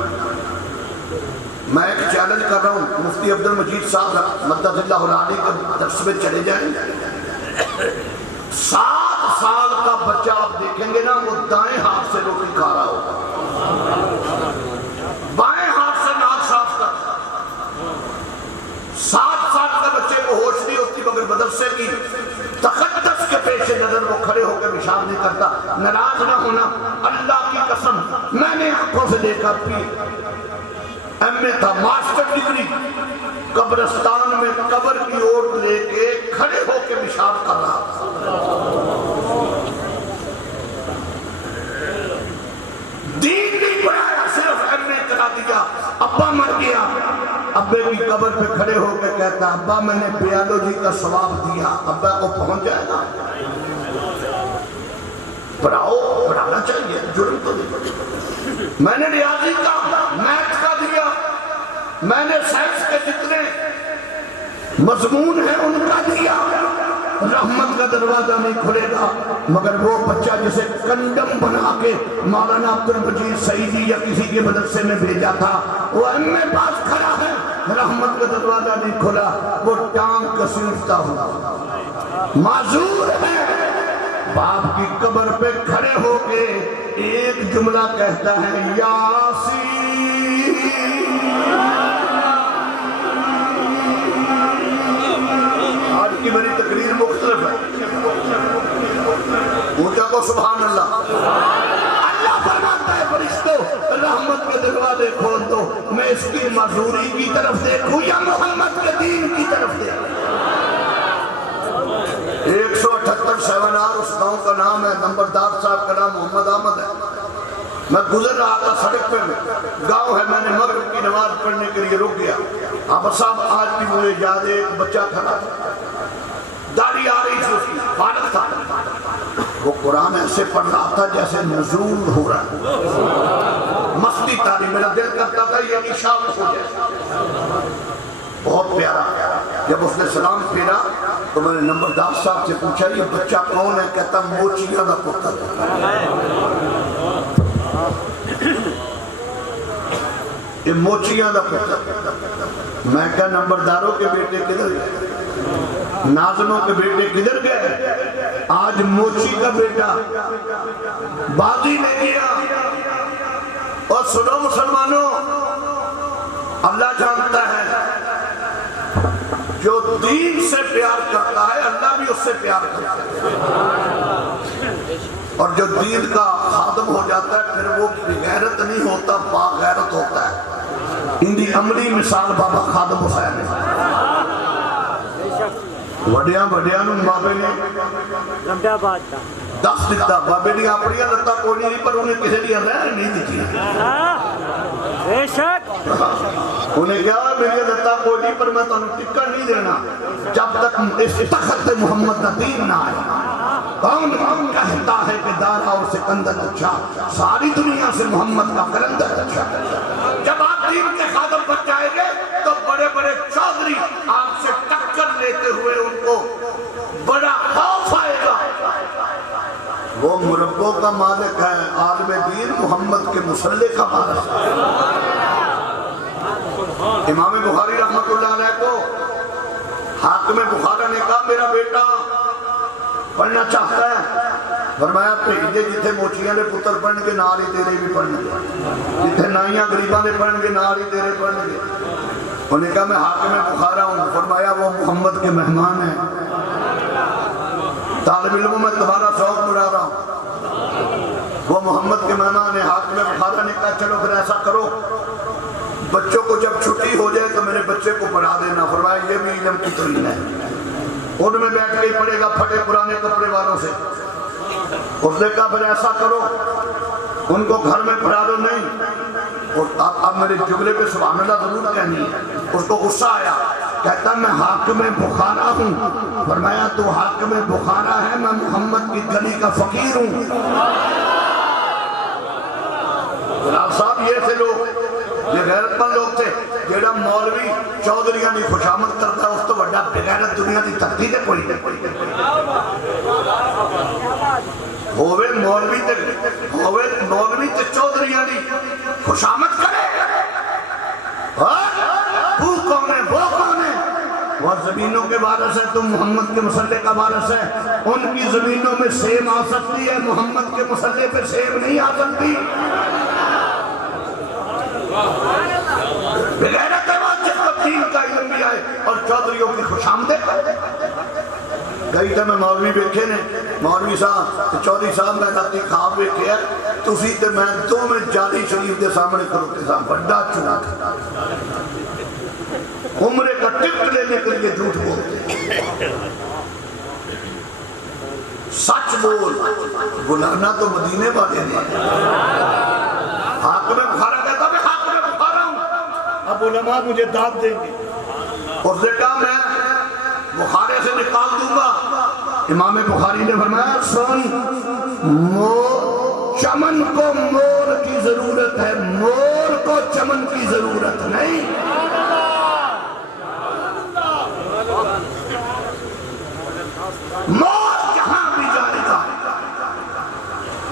میں ایک چیلنج کر رہا ہوں، مفتی عبد المجید صاحب مدد اللہ علیہ کے درس میں چلے جائیں، 7 سال کا بچہ آپ دیکھیں گے نا، وہ دائیں ہاتھ سے روٹی کھا رہا ہوگا، بائیں ہاتھ سے ناک صاف کرتا۔ 7 سال کا بچے کو ہوش نہیں ہوتی، مگر مدرسے کی تقدس کے پیش نظر وہ کھڑے ہو کے پیشاب نہیں کرتا۔ ناراض نہ ہونا، اللہ کی قسم میں نے آنکھوں سے دیکھا، ایم اے تھا، ماسٹر ڈگری، قبرستان میں قبر کی اور لے کے کھڑے ہو کے پیشاب کر رہا تھا۔ دین نہیں پڑھایا، صرف ایم اے کرا دیا۔ ابا مر گیا، ابے کی قبر پہ کھڑے ہو کے کہتا ابا میں نے بیالوجی کا ثواب دیا، ابا کو پہنچ جائے گا۔ پڑھاؤ، پڑھانا چاہیے، جرم تو نہیں۔ میں نے ریاضی کا، میتھ کا دیا، میں نے سائنس کے جتنے مضمون ہیں ان کا دیا۔ رحمت کا دروازہ نہیں کھلے گا، مگر وہ بچہ جسے کنڈم بنا کے مولانا عبد المجید سعیدی یا کسی کے مدرسے میں بھیجا تھا، وہ ایم اے پاس کھڑا ہے، رحمت کا دروازہ نہیں کھلا، وہ ٹانگ کسیٹتا ہوا معذور ہے۔ باپ کی قبر پہ کھڑے ہو کے ایک جملہ کہتا ہے، یاسین۔ آج کی میری تقریر مختلف ہے، اونچا کو سبحان اللہ۔ اللہ فرماتا ہے فرشتوں رحمت کے دروازے کھول دو، میں اس کی معذوری کی طرف دیکھوں یا محمد کے دین کی طرف دیکھوں۔ 178 سیمینار، اس گاؤں کا نام ہے، نمبردار صاحب کا نام محمد احمد ہے۔ میں گزر رہا تھا سڑک پہ، گاؤں ہے، میں نے مغرب کی نماز پڑھنے کے لیے رک گیا۔ اب صاحب آج بھی مجھے یاد ہے، ایک بچہ کھڑا تھا، داڑھی آ رہی تھی اس کی، بالغ تھا، وہ قرآن ایسے پڑھ رہا تھا جیسے نزول ہو رہا ہے، مستی تعلیم۔ میرا دل کرتا تھا یہ عشاء ہو جائے، بہت پیارا۔ جب اس نے سلام پھیرا تو میں نے نمبردار صاحب سے پوچھا یہ بچہ کون ہے؟ کہتا موچیاں کا پتر۔ یہ موچیاں کا پتر۔ میں کہا نمبرداروں کے بیٹے کدھر گئے؟ نازنوں کے بیٹے کدھر گئے؟ آج موچی کا بیٹا بازی نے کیا۔ اور سنو مسلمانوں، اللہ جانتا ہے جو دین سے پیار کرتا ہے اللہ بھی اس سے پیار کرتا ہے، اور جو دین کا خادم ہو جاتا ہے پھر وہ غیرت نہیں ہوتا، باغیرت ہوتا ہے۔ ان دی عملی مثال بابا خادم حسین ہے۔ وڈیاں نو بابے نے دس دیتا، بابے نے اپنی لتاں کوئی نہیں پر انہیں کسی دیا رہن نہیں دیتی۔ بے شک انہیں کہا میری لتاں کوئی نہیں پر میں تمہیں ٹکا نہیں دینا جب تک اس تخت محمد دین نہ آئے۔ کون کہتا ہے کہ دارا اور سکندر اچھا، ساری دنیا سے محمد کا قلندر اچھا۔ جب آپ دین کے خادم بن جائیں گے تو بڑے بڑے چودھری آپ سے ٹکر لیتے ہوئے ان کو بڑا خوف آئے گا۔ وہ مربوں کا مالک ہے، عالم دین محمد کے مسلح کا مالک ہے۔ امام بخاری رحمت اللہ علیہ کو حاکم بخارا نے کہا میرا بیٹا پڑھنا چاہتا ہے، فرمایا بھیجے جتھے موچیاں نے پتر پڑھن کے نال ہی تیرے بھی پڑھن گے، جتھے نائیاں غریباں نے پڑھن کے نال ہی تیرے پڑھن گے۔ انہوں نے کہا میں حاکم بخارا ہوں، فرمایا وہ محمد کے مہمان ہیں۔ طالب علموں میں تمہارا شوق بڑھا رہا ہوں، وہ محمد کے مہمان ہیں۔ حاکم بخارا نے کہا چلو پھر ایسا کرو، بچوں کو جب چھٹی ہو جائے تو میرے بچے کو پڑھا دینا۔ فرمایا یہ بھی علم کی ترین ہے، ان میں بیٹھ کے ہی پڑھے گا پھٹے پرانے کپڑے والوں سے۔ اس نے کہا پھر ایسا کرو ان کو گھر میں پڑھا دو۔ نہیں، اور اب میرے جملے پہ سبحان اللہ ضرور کہنی ہے۔ اس کو غصہ آیا، کہتا میں حاکم بخارا ہوں۔ فرمایا تو حاکم بخارا ہے، میں محمد کی گلی کا فقیر ہوں۔ جناب صاحب یہ سے لوگ یہ غیرت مند لوگ تھے، جیڑا مولوی چودھریاں دی خوشامد کرتا ہے اس تو بڑا بغیرت دنیا دی ترقی دے کوئی نہیں۔ ہوئے مولوی تے چودھریاں دی خوشامد کرے، وہ کون ہے، وہ کون ہے؟ وہ زمینوں کے وارث ہے، تم محمد کے مسلح کا وارث ہے۔ ان کی زمینوں میں سیب آ سکتی ہے، محمد کے مسلح پہ سیب نہیں آ سکتی۔ بغیرت ہے وہ جس کو دین کا علم بھی آئے اور چودھریوں کی خوشامدیں۔ گئی تھے میں مولوی بیٹھے نے، مولوی صاحب چودھری صاحب میں راتی خواب بیٹھے تسی تے میں دو میں جالی شریف دے سامنے کھڑوتے صاحب بڑا چنا تھا، عمرے کا ٹکٹ لینے کے لیے جھوٹ بولتے، سچ بول، بلانا تو مدینے والے نے۔ حاکم بخارا کہتا میں حاکم بخارا ہوں، اب علماء مجھے داد دیں گے۔ اس نے کہا میں بخارے سے نکال دوں گا۔ امام بخاری نے فرمایا سن، چمن کو مور کی ضرورت ہے، مور کو چمن کی ضرورت نہیں۔ مور جہاں بھی جائے گا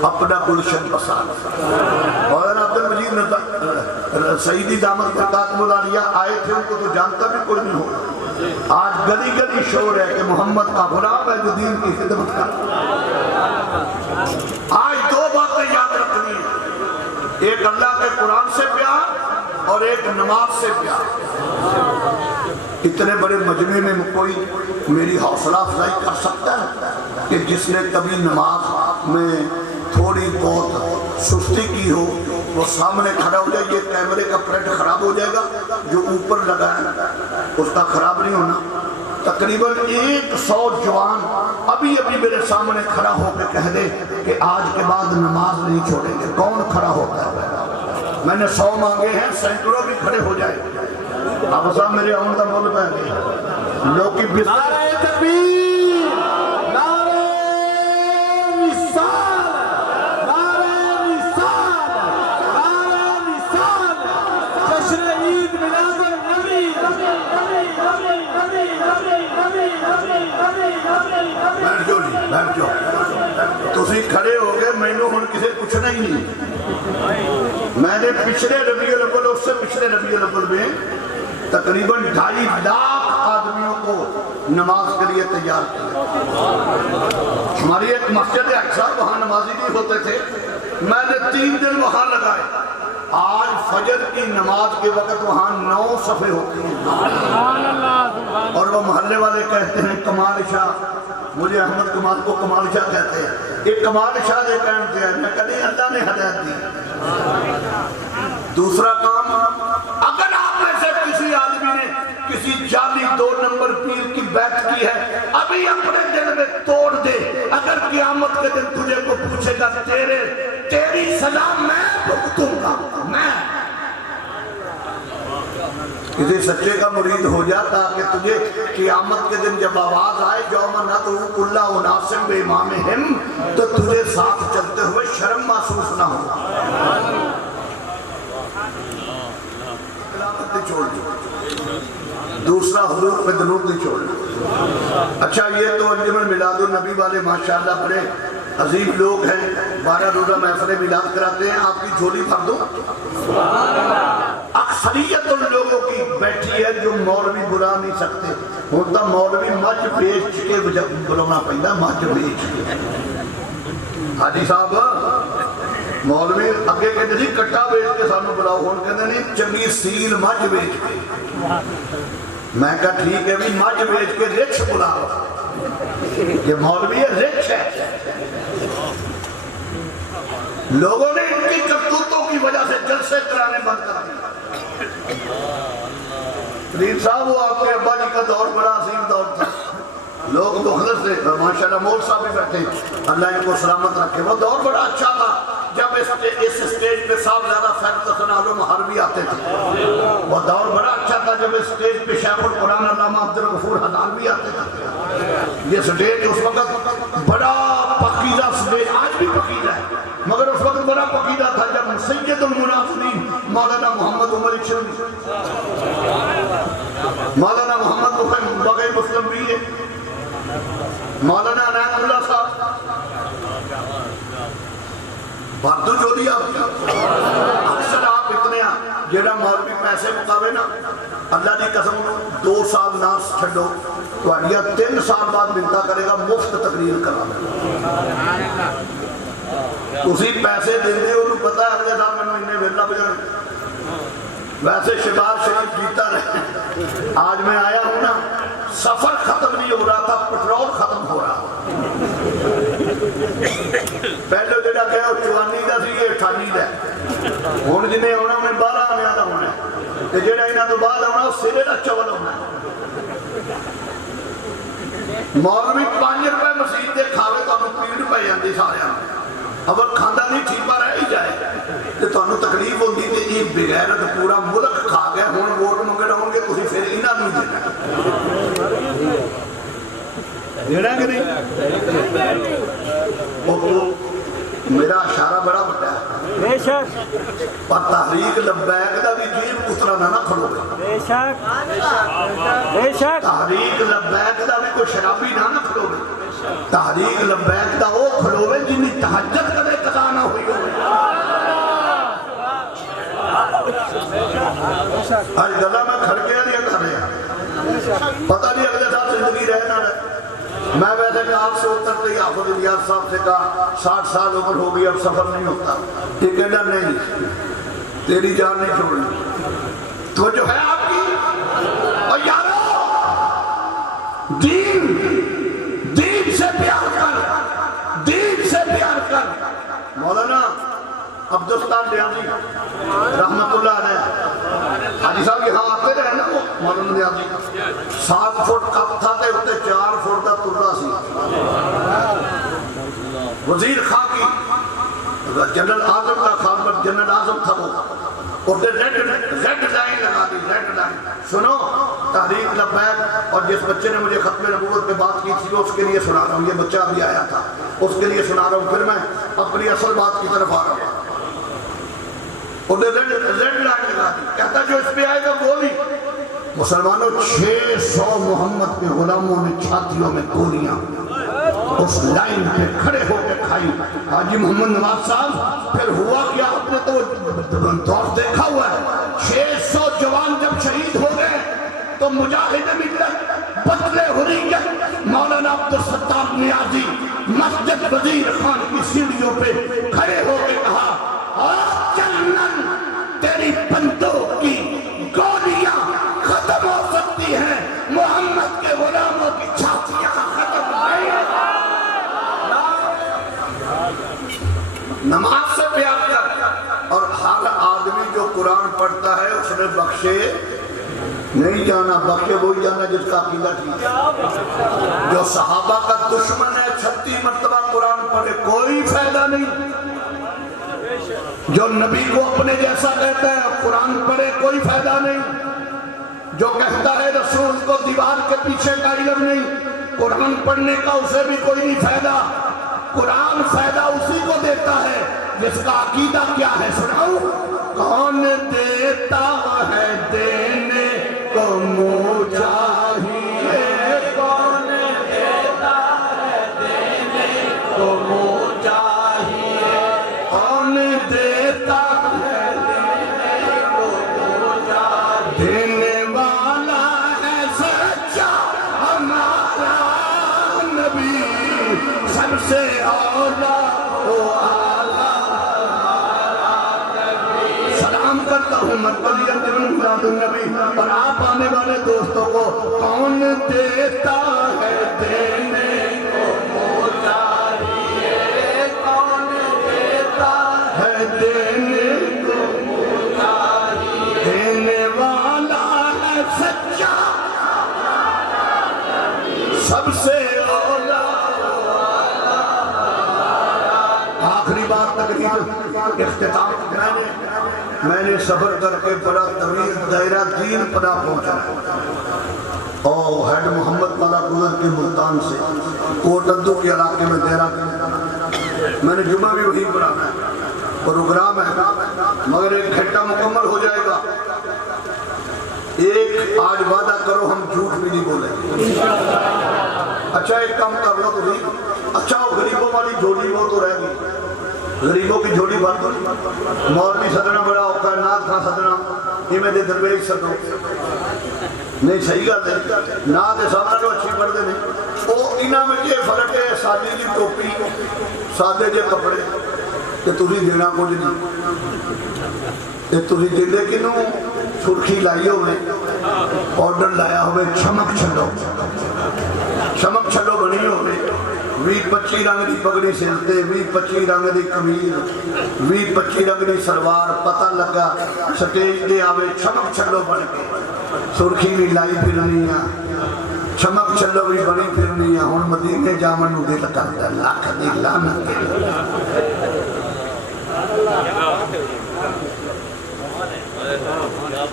اپنا گلشن بسانا۔ اور عبد المجید سعیدی دامت برکات ملالیہ آئے تھے، ان کو تو جانتا بھی کوئی نہیں ہوگا۔ آج گلی گلی شور ہے کہ محمد کا غلام ہے جو دین کی خدمت کرتا۔ آج دو باتیں یاد رکھنی ہیں، ایک اللہ کے قرآن سے پیار اور ایک نماز سے پیار۔ اتنے بڑے مجمع میں کوئی میری حوصلہ افزائی کر سکتا ہے کہ جس نے کبھی نماز میں تھوڑی بہت سستی کی ہو وہ سامنے کھڑا ہو جائے، یہ کیمرے کا پرنٹ خراب ہو جائے گا، جو اوپر لگا ہے اس کا خراب نہیں ہونا۔ تقریباً 100 جوان ابھی میرے سامنے کھڑا ہو کے کہہ دے کہ آج کے بعد نماز نہیں چھوڑیں گے، کون کھڑا ہوتا ہے؟ میں نے 100 مانگے ہیں، سینکڑوں بھی کھڑے ہو جائے۔ اب صاحب میرے آن کا مول پہ گئے لوگ کی نعرہ تکبیر، نعرہ رسالت، نعرہ رسالت، نعرہ رسالت، جشن عید میلاد النبی۔ بیٹھ جاؤ جی، بیٹھ جاؤ، تسی کھڑے ہو گئے، میں نے ہن کسے پوچھنا ہی نہیں۔ میں نے پچھلے ربیع الاول اور اس سے پچھلے ربیع الاول میں تقریباً 2.5 لاکھ آدمیوں کو نماز کے لیے تیار کیا۔ ہماری ایک مسجد ہے اکثر، وہاں نمازی نہیں ہوتے تھے، میں نے 3 دن وہاں لگائے، آج فجر کی نماز کے وقت وہاں 9 صفیں ہوتی ہیں، اور وہ محلے والے کہتے ہیں کمال شاہ، مجھے احمد کمال کو کمال شاہ کہتے ہیں، ایک کمال شاہ نے کہتے ہیں، میں کہتے ہیں اللہ نے ہدایت دی۔ دوسرا کام، اگر آپ میں سے کسی آدمی نے کسی جعلی 2 نمبر پیر کی بیعت کی ہے، ابھی اپنے دل میں توڑ دے، اگر قیامت کے دن تجھے کو پوچھے گا تیری سزا میں بھگتوں گا، میں کسی سچے کا مرید ہو جا تاکہ تجھے قیامت کے دن جب آواز آئے یوم ندعو کل اناس بامامہم، تو تجھے ساتھ چلتے ہوئے شرم محسوس نہ ہو۔ چھوڑ دو، دوسرا حضور پہ درود نہیں چھوڑنا۔ اچھا یہ تو انجمن میلاد النبی والے ماشاءاللہ بڑے عظیم لوگ ہیں، 12 روزہ محفل میلاد کراتے ہیں، آپ کی جھولی بھر دو۔ اکثریت ان لوگوں کی بیٹھی ہے جو مولوی بلا نہیں سکتے، ہوتا مولوی مجھ بیچ کے بلانا پہندا، مجھ بیچ کے۔ حاجی صاحب مولوی اگے کہتے تھی کٹا بیچ کے سانو بلاؤ، ہون کہتے نہیں چنگی سیل مجھ بیچ کے۔ میں کہا ٹھیک ہے بھی مجھ بیچ کے رچ بلاؤ، یہ مولوی رچ ہے۔ لوگوں نے ان کی کرتوتوں کی وجہ سے جلسے کرانے بند کر دیا۔ فرید صاحب وہ آپ کے ابا جی کا دور بڑا عظیم دور تھا، لوگ مخلص تھے، ماشاءاللہ مول صاحب بھی بیٹھے، اللہ ان کو سلامت رکھے۔ وہ دور بڑا اچھا تھا جب اس اسٹیج پہ صاحبزادہ فیض حسن عالم حربی آتے تھے، وہ دور بڑا اچھا تھا جب اس اسٹیج پہ شیخ القرآن علامہ عبدالغفور حدانوی آتے تھے۔ یہ اسٹیج اس وقت بڑا پقیدہ اسٹیج، آج بھی پقیدہ ہے، مگر اس وقت بڑا پقیدہ تھا جب سید المناظرین مولانا محمد عمر اچھلوی، مولانا محمد بغیر مسلم بھی ہے، مولانا عنایت اللہ صاحب، بردو جو دیا اکثر آپ اتنے جیڑا مولوی پیسے مقابے نا اللہ دی قسم 2 سال ناس چھڑو تو آڈیا 3 سال بعد ملتا کرے گا مفت تقریر کرا اسی پیسے دے دے انہوں پتا ہے اگلے صاحب میں انہیں ویلا بجانے ویسے شباب شریف جیتا رہے۔ آج میں آیا ہوں نا، سفر ختم نہیں ہو رہا تھا، پٹرول ختم ہو رہا۔ پہلے جڑا کہ وہ 54 دا سی، یہ 98 دا ہے، ہن جنے ہونا انہیں 12 آنے دا ہونا ہے، تے جڑا انہاں تو بعد آنا وہ سرے دا چول ہونا ہے۔ مولوی 5 روپے مسجد دے کھاوے تو ہمیں پیڑ پہ جاندی سارے آنے، اگر کھاندہ نہیں ٹھیپا رہ ہی جائے تو انہوں تکلیف ہوگی کہ یہ بغیرت پورا ملک کھا گیا، ہوں ووٹ منگے ہوں گے تو پھر انہاں نہیں دینا کہ نہیں؟ میرا اشارہ بڑا بڑا ہے، پر تحریک لبیک دا بھی جیب اترا نہ کھڑو گے، تحریک لبیک دا بھی کوئی شرابی نہ کھڑو گے، تحریک لبیک دا وہ کھڑو گے جنہی تحجد کدے قضا نہ ہوئی ہوئے۔ آج گلہ میں کھڑکے دیا کر رہے ہیں، پتہ نہیں اگلے ساتھ زندگی رہنا رہے۔ میں ویسے کہ آپ سے اترتے ہی حافظ الیاس صاحب سے کہا 60 سال عمر ہو گئی اب سفر نہیں ہوتا، یہ کہنا نہیں تیری جان نہیں چھوڑنی تو جو ہے آپ کی۔ اور یارو دین سے پیار کر، دین سے پیار کر۔ مولانا عبدالستان ریاضی رحمت اللہ علیہ حاجی صاحب یہاں آتے رہے نا، وہ مولانا ریاضی 7 فٹ کپ تھا تے اتے 4 فٹ دا ترہ سی، وزیر خواہ کی جنرل اعظم کا خان جنرل اعظم تھا وہ، اور ریڈ لائن لگا دی، ریڈ لائن۔ سنو تحریک لبیک، اور جس بچے نے مجھے ختم نبوت پہ بات کی تھی اس کے لیے سنا رہا ہوں، یہ بچہ ابھی آیا تھا اس کے لیے سنا رہا ہوں، پھر میں اپنی اصل بات کی طرف آ رہا ہوں۔ اور ریڈ لائن لگا دی، کہتا جو اس پہ آئے گا گولی۔ مسلمانوں 600 محمد کے غلاموں نے چھاتیوں میں گولیاں اس لائن پہ کھڑے ہو کے کھائی۔ حاجی محمد نواز صاحب پھر ہوا کیا، آپ نے تو دور دیکھا ہوا ہے، 600 جوان جب شہید ہو گئے تو مجاہد ملت بطل حریت مولانا عبدالستار نیازی مسجد وزیر خان کی سیڑھیوں پہ کھڑے ہو کے کہا اور جنن تیری بندوق کی گولیاں ختم ہو سکتی ہیں، محمد کے غلاموں کی چھاتیاں ختم نہیں۔ نماز سے پیار کر، اور ہر آدمی جو قرآن پڑھتا ہے اس نے بخشے نہیں جانا، بخشے وہی جانا جس کا عقیدہ ٹھیک ہے۔ جو صحابہ کا دشمن ہے 36 مرتبہ قرآن پڑھے کوئی فائدہ نہیں، جو نبی کو اپنے جیسا کہتا ہے قرآن پڑھے کوئی فائدہ نہیں، جو کہتا ہے رسول کو دیوار کے پیچھے کا علم نہیں، قرآن پڑھنے کا اسے بھی کوئی نہیں فائدہ۔ قرآن فائدہ اسی کو دیتا ہے جس کا عقیدہ کیا ہے، سناؤ۔ کون دیتا ہے دینے کو منہ چاہیے، کون دیتا ہے دینے کو منہ چاہیے، کون دیتا ہے دینے کو منہ چاہیے، دینے والا ہے سچا ہمارا نبی، سب سے اولا وہ اعلیٰ سلام کرتا ہوں مرکزیت میلاد النبی اور آپ آنے والے دوستوں کو۔ کون دیتا ہے دینے کو منہ چاہیے، کون دیتا ہے دینے کو منہ چاہیے، دینے والا ہے سچا سب سے اولا۔ آخری بات تقریب اختتام، میں نے سفر کر کے بڑا طویل دائرہ دین پناہ پہنچا اور ہیڈ محمد والا گزر کے ملتان سے کوٹ ادو کے علاقے میں دیرہ میں نے جمعہ بھی وہیں پڑھانا ہے، پروگرام ہے مگر 1 گھنٹہ مکمل ہو جائے گا۔ ایک آج وعدہ کرو ہم جھوٹ بھی نہیں بولیں۔ اچھا ایک کام کر لو تو نہیں، اچھا وہ غریبوں والی جھولی وہ تو رہ گئی، غریبوں کی جھولی بند ہو، مولوی سدنا بڑا اوکا نات خان سدنا یہ میں دے درویش سدو نہیں صحیح گا دے نات سامنا جو اچھی پڑھ دے نہیں وہ انہاں میں یہ فرق ہے، سادی کی ٹوپی سادے جے کپڑے کہ تُسی دینا کچھ نہیں، کہ تُسی دینے کنوں سرخی لائی ہوئے آرڈر لایا ہوئے چمک چھلو بنی ہوئے 20-25 رنگ دی پگڑی سلتے 20-25 رنگ دی قمیض 20-25 رنگ دی سلوار، پتہ لگا سٹیج دے آوے چمک چھلو بن کے سرخی بھی لائی پھرنی ہے، چمک چھلو بھی بنی پھرنی ہے، ہن مدینے جامن نو دل کرتا ہے لاکھ دی لعنت کے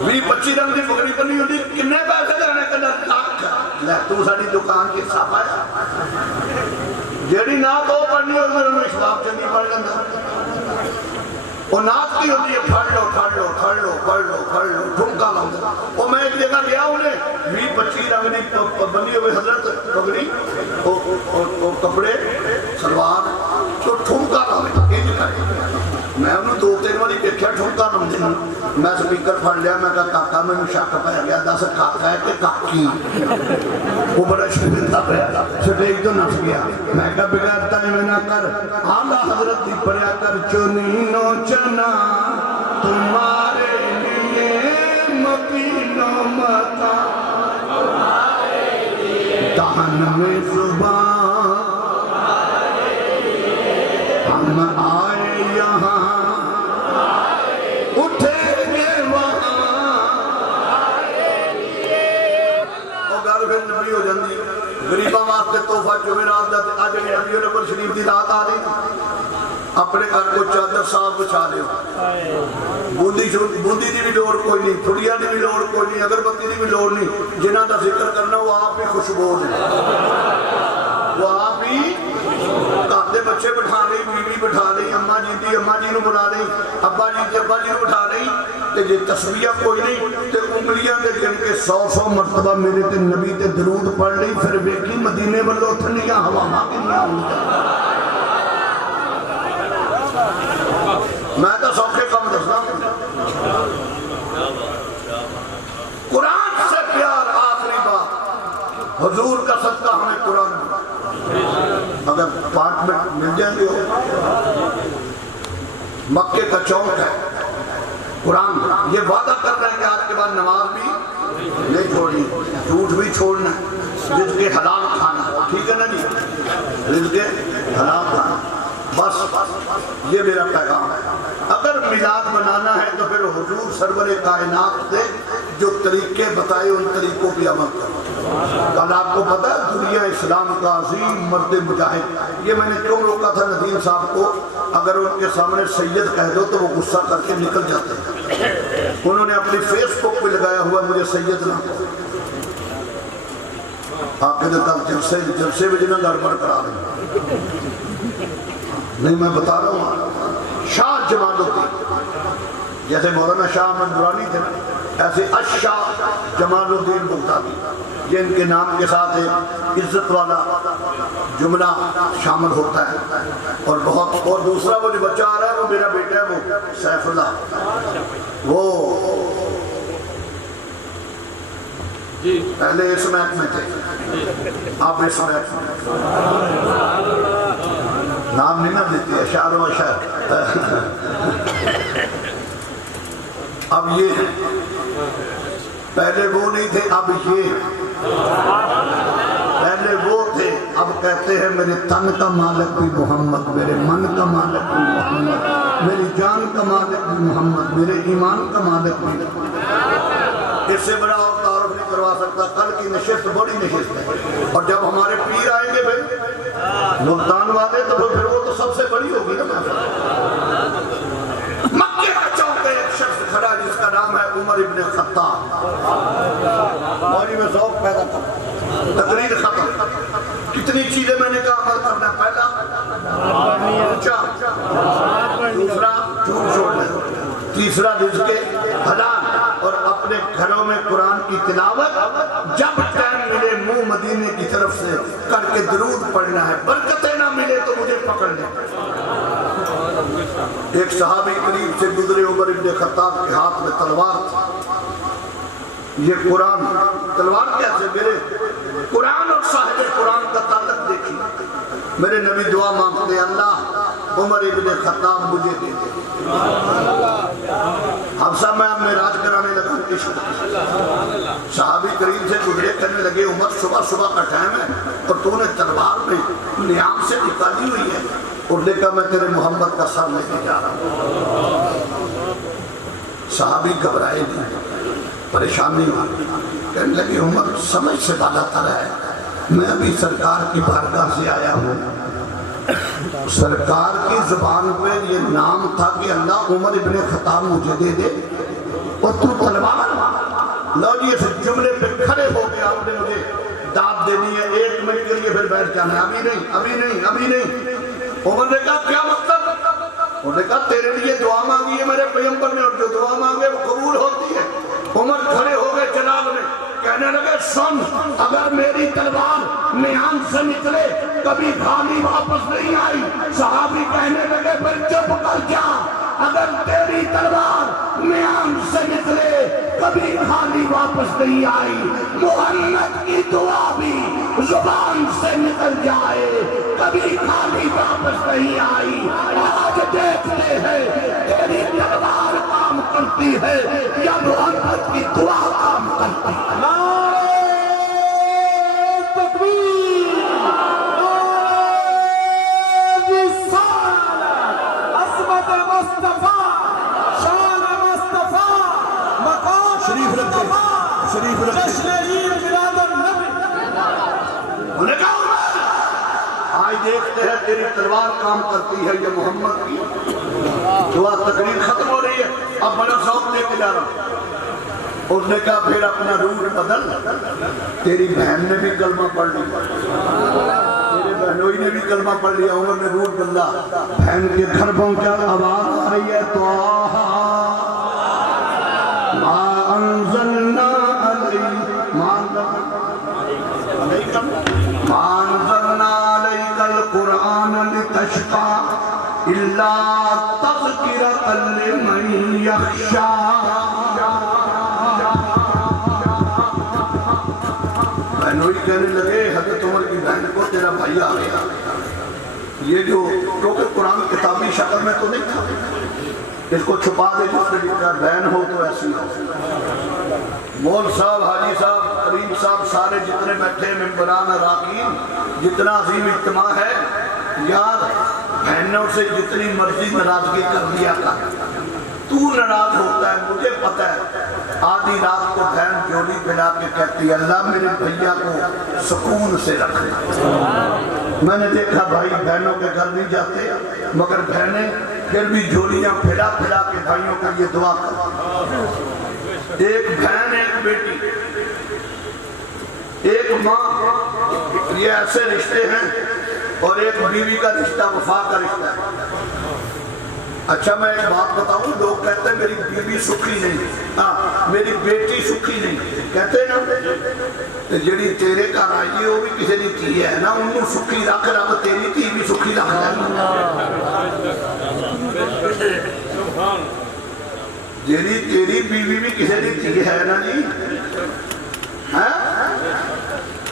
20-25 رنگ دی پگڑی بنی ہوتی کنے پیسے دینے کنے لاکھ لے تو ساڑی دکان کی حساب آیا جیڑی نات ہو پڑھنی ہوتی ہے انہوں نے شباب چنگی پڑھ لندہ وہ نات کی ہوتی ہے پڑھ لو ٹھمکا لندہ وہ میں ایک جگہ گیا انہیں 20-25 رنگ دی بنی ہوئے حضرت پگڑی وہ کپڑے سلوار تو ٹھمکا لندہ یہ جگہ میں انہوں 2-3 والی پیکھیا ٹھمکا لندہ میں سپیکر پڑھ لیا میں کہا کاکا میں شک پہ گیا 10 کاکا ہے کہ کاکی وہ بڑا شکلتا پہ سٹیج تو نس گیا میں کہا بغیر تانے میں نہ کر آلہ حضرت دی پڑھیا کر چنینو چنا تمہارے لیے مکینو متا دہن میں زبان ہم آئے یہاں اٹھیں گے وہاں وہ گل پھر نبی ہو جاندی غریبہ واسطے تحفہ جمعرات دا آج نبی نبی شریف دی رات آ رہی اپنے گھر کو چادر صاحب بچھا لے بوندی دی بھی لوڑ کوئی نہیں، تھوڑیاں دی بھی لوڑ کوئی نہیں، اگربتی دی بھی لوڑ نہیں، جنہاں دا ذکر کرنا وہ آپ ہی خوشبو دے وہ آپ ہی دے بچے بٹھا لئی، بیوی بٹھا لئی، اماں جی نو بنا لئی، ابا جی نو بٹھا لئی تے جے تسبیح کوئی نہیں تے انگلیاں دے گن کے 100 مرتبہ میرے تے نبی تے درود پڑھ لئی پھر ویکھی مدینے والوں ٹھنڈیاں ہواواں کنیاں ہوندیاں میں تو سوکھے کم دسنا قرآن سے پیار حضور کا صدقہ ہمیں قرآن ملا۔ اگر 5 منٹ مل جائیں گے، مکے کا چوک ہے، قرآن یہ وعدہ کر رہے ہیں کہ آج کے بعد نماز بھی نہیں چھوڑنی، جھوٹ بھی چھوڑنا، رزق حلال کھانا، ٹھیک ہے نا جی، رزق حلال کھانا، بس یہ میرا پیغام ہے۔ اگر میلاد منانا ہے تو پھر حضور سرور کائنات نے جو طریقے بتائے ان طریقوں پہ عمل کرو۔ کل آپ کو پتا ہے دنیا اسلام کا عظیم مرد مجاہد، یہ میں نے کیوں روکا تھا ندیم صاحب کو، اگر ان کے سامنے سید کہہ دو تو وہ غصہ کر کے نکل جاتے ہیں۔ انہوں نے اپنی فیس بک پہ لگایا ہوا مجھے سید نہ کہو۔ آپ کے کل جلسے میں جنہیں گڑبڑ کرا رہے ہیں، نہیں میں بتا رہا ہوں، شاہ جمال الدین جیسے مولانا شاہ احمد درانی تھے ایسے اشاہ جمال الدین بغدادی، یہ ان کے نام کے ساتھ ایک عزت والا جملہ شامل ہوتا ہے۔ اور بہت، اور دوسرا وہ جو بچہ آ رہا ہے وہ میرا بیٹا ہے، وہ سیف اللہ، وہ پہلے اس میک میں تھے، آپ اس میک میں نام نہیں نہ دیتی، اشعار و اشعار۔ اب یہ پہلے وہ نہیں تھے، اب یہ پہلے وہ تھے، اب کہتے ہیں میرے تن کا مالک بھی محمد، میرے من کا مالک بھی محمد، میری جان کا مالک بھی محمد، میرے ایمان کا مالک بھی محمد۔ اس سے بڑا اور تعارف نہیں کروا سکتا۔ کل کی نشست بڑی نشست ہے، اور جب ہمارے پیر آئیں گے بھائی ملتان والے تو پھر وہ تو سب سے بڑی ہوگی نا۔ مکے کا چوک پہ ایک شخص کھڑا جس کا نام ہے عمر ابن خطاب، موری میں ذوق پیدا کر، تقریر ختم۔ کتنی چیزیں میں نے کہا عمل کرنا، پہلا اونچا، دوسرا جھوٹ چھوڑنا، تیسرا رزق حلال، اور اپنے گھروں میں قرآن کی تلاوت، جب ٹائم ملے منہ مدینے کی طرف سے کر کے درود پڑھنا ہے، برکتیں نہ ملے تو مجھے پکڑ لیں۔ ایک صحابی قریب سے گزرے، عمر ابن خطاب کے ہاتھ میں تلوار تھی۔ یہ قرآن، تلوار کیسے؟ میرے قرآن اور صاحب قرآن کا تعلق دیکھیے۔ میرے نبی دعا مانگتے، اللہ عمر ابن خطاب مجھے دے دے۔ حفصہ میں اب معراج کرانے لگا، صحابی قریب سے گزرے، کہنے لگے عمر صبح صبح کا ٹائم ہے اور تو نے تلوار میں نیام سے نکالی ہوئی ہے، اور نے کہا میں تیرے محمد کا سر لے کے جا رہا ہوں۔ صحابی گھبرائے نہیں، پریشانی ہوئی، کہنے لگے عمر سمجھ سے بالا تر ہے، میں ابھی سرکار کی بارگاہ سے آیا ہوں، سرکار کی زبان پہ یہ نام تھا کہ اللہ عمر ابن خطاب مجھے دے دے، اور تو تلوار۔ لو جی اس جملے پہ کھڑے ہو گیا، آپ نے مجھے داد دینی ہے، 1 منٹ کے لیے پھر بیٹھ جانا ہے، ابھی نہیں ابھی نہیں ابھی نہیں۔ عمر نے کہا کیا مطلب؟ انہوں نے کہا تیرے لیے دعا مانگی ہے میرے پیغمبر نے، اور جو دعا مانگے وہ قبول ہوتی ہے۔ عمر کھڑے ہو گئے جناب میں، کہنے لگے سن، اگر میری تلوار میان سے نکلے کبھی خالی واپس نہیں آئی۔ صحابی کہنے لگے پھر چپ کر جا، اگر تیری تلوار میان سے نکلے کبھی خالی واپس نہیں آئی، محمد کی دعا بھی زبان سے نکل جائے کبھی خالی واپس نہیں آئی۔ آج دیکھتے ہیں تیری تلوار کام کرتی ہے یا محمد کی دعا کام کرتی ہے۔ آج دیکھتے ہیں تیری تلوار کام کرتی ہے یا محمد کی دعا۔ تقریر ختم ہو رہی ہے، اب بڑا شوق لے کے جا رہا ہوں۔ اس نے کہا پھر اپنا روٹ بدل، تیری بہن نے بھی کلمہ پڑھ لیا، تیرے بہنوئی نے بھی کلمہ پڑھ لیا۔ عمر نے روٹ بدلا، بہن کے گھر پہنچا، آواز آ رہی ہے طٰہٰ ما انزلنا القرآن لتشقى إلا تذكرة لمن يخشى۔ بہنوئی کہنے لگے حضرت عمر کی بہن کو تیرا بھائی آ گیا. یہ جو کیونکہ قرآن کتابی شکل میں تو نہیں تھا, اس کو چھپا دے جس نے لکھا بہن ہو تو ایسی ہو. مول صاحب, حاجی صاحب, کریم صاحب, سارے جتنے بیٹھے ممبران اراکین, جتنا عظیم اجتماع ہے یار, بہنوں سے جتنی مرضی ناراضگی کر دیا کر. تو ناراض ہوتا ہے مجھے پتہ ہے. آدھی رات کو بہن جوڑی پہنا کے کہتی ہے اللہ میرے بھیا کو سکون سے رکھے. میں نے دیکھا بھائی بہنوں کے گھر نہیں جاتے, مگر بہنیں پھر بھی جوڑیاں پھیلا پھیلا کے بھائیوں کو یہ دعا کر. ایک بہن, ایک بیٹی, ایک ماں, یہ ایسے رشتے ہیں. اور ایک بیوی کا رشتہ وفا کا رشتہ ہے. اچھا میں ایک بات بتاؤں, لوگ کہتے ہیں میری بیوی سکھی نہیں, میری بیٹی سکھی نہیں کہتے ہیں نا. جڑی تیرے گھر آئی ہے وہ بھی کسی نے کی ہے نا, انہوں سکھی رکھ رب تیری تھی بھی سکھی رکھ رہا. جڑی تیری بیوی بھی کسی نے کی ہے نا جی.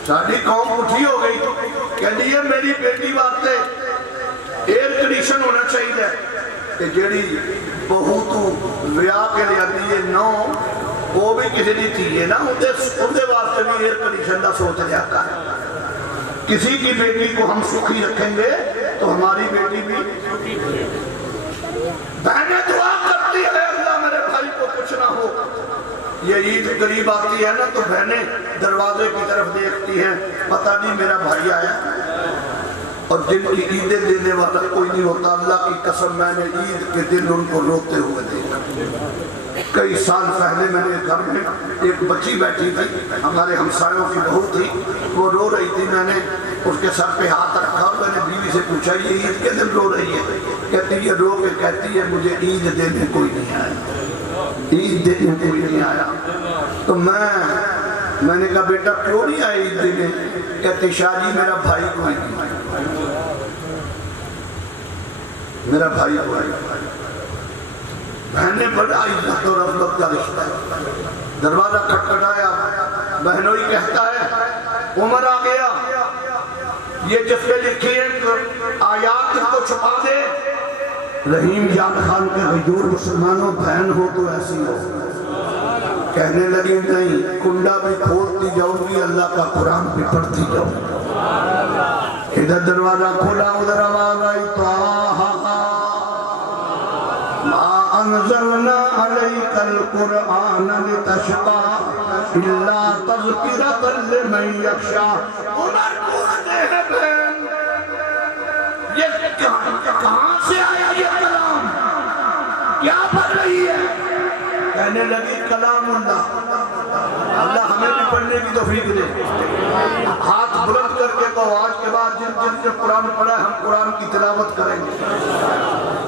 ساری قوم اٹھی ہو گئی کہتی ہے میری بیٹی واسطے ایئر کنڈیشن ہونا چاہیے. کہ جڑی بہو تو ویاہ کے لے آتی ہے نو, وہ بھی کسی نے تھی ہے نا, اندھے واسطے بھی ایئر کنڈیشن کا سوچ جاتا ہے. کسی کی بیٹی کو ہم سکھی رکھیں گے تو ہماری بیٹی بھی. بہنیں دعا کرتی ہے اللہ میرے بھائی کو کچھ نہ ہو. یہ عید قریب آتی ہے نا تو بہنیں دروازے کی طرف دیکھتی ہیں, پتہ نہیں میرا بھائی آیا. اور جن کی عیدیں دینے والا کوئی نہیں ہوتا, اللہ کی قسم میں نے عید کے دن ان کو روتے ہوئے دیکھا. کئی سال پہلے میں نے گھر میں ایک بچی بیٹھی تھی, ہمارے ہمسایوں کی بہو تھی, وہ رو رہی تھی. میں نے اس کے سر پہ ہاتھ رکھا اور میں نے بیوی سے پوچھا یہ عید کے دن رو رہی ہے؟ کہتی ہے رو کے کہتی ہے مجھے عید دینے کوئی نہیں آیا, عید دینے کوئی نہیں آیا. تو میں نے کہا بیٹا کیوں نہیں آیا عید دینے؟ کہتی شاہ جی میرا بھائی کوئی نہیں, میرا بھائی کوئی. بہن نے بڑا عزت اور رحمت کا رشتہ ہے. دروازہ کھٹکھٹایا, بہنوئی کہتا ہے عمر آ گیا. یہ جس پہ لکھی ہے آیات کو چھپا دے. رحیم جان خان کے حضور مسلمانوں بہن ہو تو ایسی ہو. کہنے لگی نہیں, کنڈا بھی کھولتی جاؤں گی, اللہ کا قرآن بھی پڑھتی جاؤں. ادھر دروازہ کھولا, ادھر آواز آئی ما انزلنا علیک القرآن لتشقى الا تذکرۃ لمن یخشی. عمر پوچھتے ہیں بہن یہ کہاں سے آیا یہ کلام, کیا پڑھ رہی ہے؟ کہنے لگی کلام اللہ. اللہ ہمیں بھی پڑھنے کی توفیق دے. ہاتھ بلند کر کے کہو آج کے بعد جن جن نے قرآن پڑھا ہے ہم قرآن کی تلاوت کریں گے.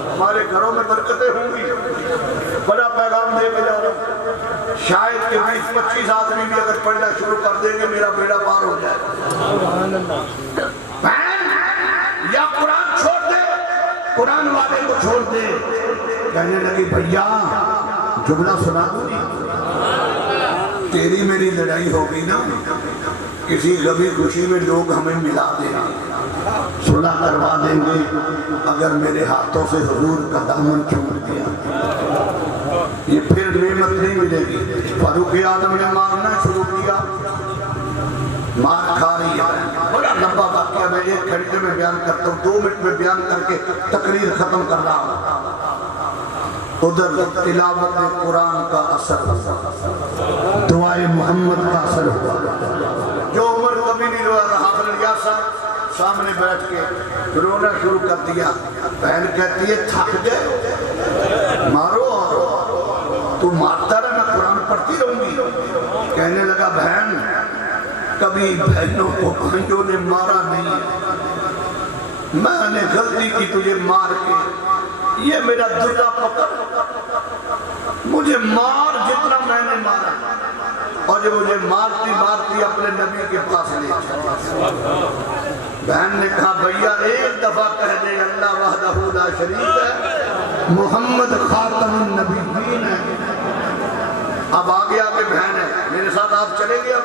ہمارے گھروں میں برکتیں ہوں گی. بڑا پیغام دے کے جا رہا ہوں, شاید کہ 20-25 آدمی بھی اگر پڑھنا شروع کر دیں گے میرا بیڑا پار ہو جائے. یا قرآن چھوڑ دے, قرآن والے کو چھوڑ دے. کہنے لگی بھیا جملہ سنا دوں گی. تیری میری لڑائی ہوگی نا, کسی غمی خوشی میں لوگ ہمیں ملا دیں گے, صلح کروا دیں گے. اگر میرے ہاتھوں سے حضور کا دامن چھوڑ دیا یہ پھر نعمت نہیں ملے گی. فاروق اعظم نے مارنا شروع کیا, مار کھا رہی ہے. بڑا لمبا واقعہ میں 1 گھنٹے میں بیان کرتا ہوں, 2 منٹ میں بیان کر کے تقریر ختم کر رہا ہوں. ادھر تلاوت قرآن کا اثر ہوا, دعائے محمد کا اثر ہوا. جو عمر کبھی نہیں رویا تھا, حافظ الیاس صاحب سامنے بیٹھ کے رونا شروع کر دیا. بہن کہتی ہے تھک گئے, مارو. تو مارتا رہا, میں قرآن پڑھتی رہوں گی. کہنے لگا بہن کبھی بہنوں کو بھائیوں نے مارا نہیں, میں نے غلطی کی تجھے مار کے. یہ میرا درجہ پکڑ, مجھے مار جتنا میں نے مارا. اور جب مجھے مارتی مارتی اپنے نبی کے پاس لے چلی. بہن نے کہا بھیا ایک دفعہ کہہ دے اللہ وحدہ لا شریک ہے, محمد خاتم النبیین ہے. اب آگے آگے بہن ہے, میرے ساتھ آپ چلیں گے. اب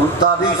39,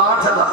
8,000,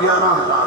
11,000।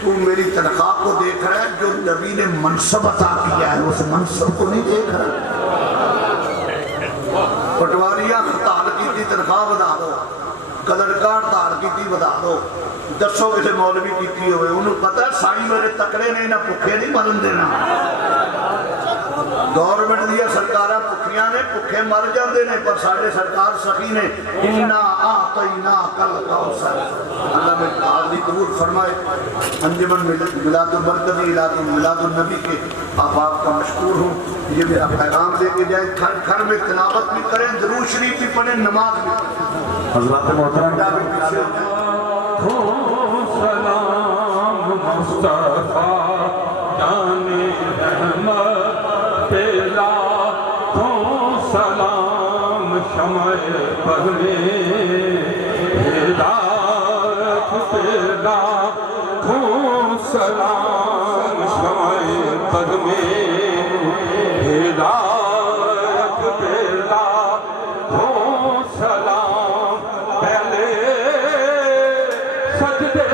تو میری تنخواہ کو دیکھ رہا ہے، جو نبی نے منصب عطا کیا ہے اس منصب کو نہیں دیکھ رہا۔ پٹواریاں ہڑتال کی تھی تنخواہ بدا دو، قدرکار ہڑتال کی تھی بدا دو، دسو کسے مولوی کی ہوئے، انہوں پتہ ہے سائی میرے تکڑے نے انہیں پکھے نہیں مرن دینا۔ گورنمنٹ دیا سرکاراں پکھیاں نے پکھے مر جاندے نے، پر ساڑھے سرکار سخی نے اِنَّا آتَيْنَاكَ الْكَوْثَرَ۔ اللہ میں حاضری قبول فرمائے۔ انجمن میلاد المرکزی میلاد النبی کے آپ کا مشکور ہوں۔ یہ میرا پیغام دے کے جائیں، گھر میں تلاوت بھی کریں، درود شریف بھی پڑھیں، نماز بھی پڑھیں۔ حضرات محترم سلام مصطفیٰ جان رحمت پیلا تو سلام شمع پر میں ہدایت پیلا تو سلام شمع پر میں ہدایت پیلا تو سلام پہلے سجدے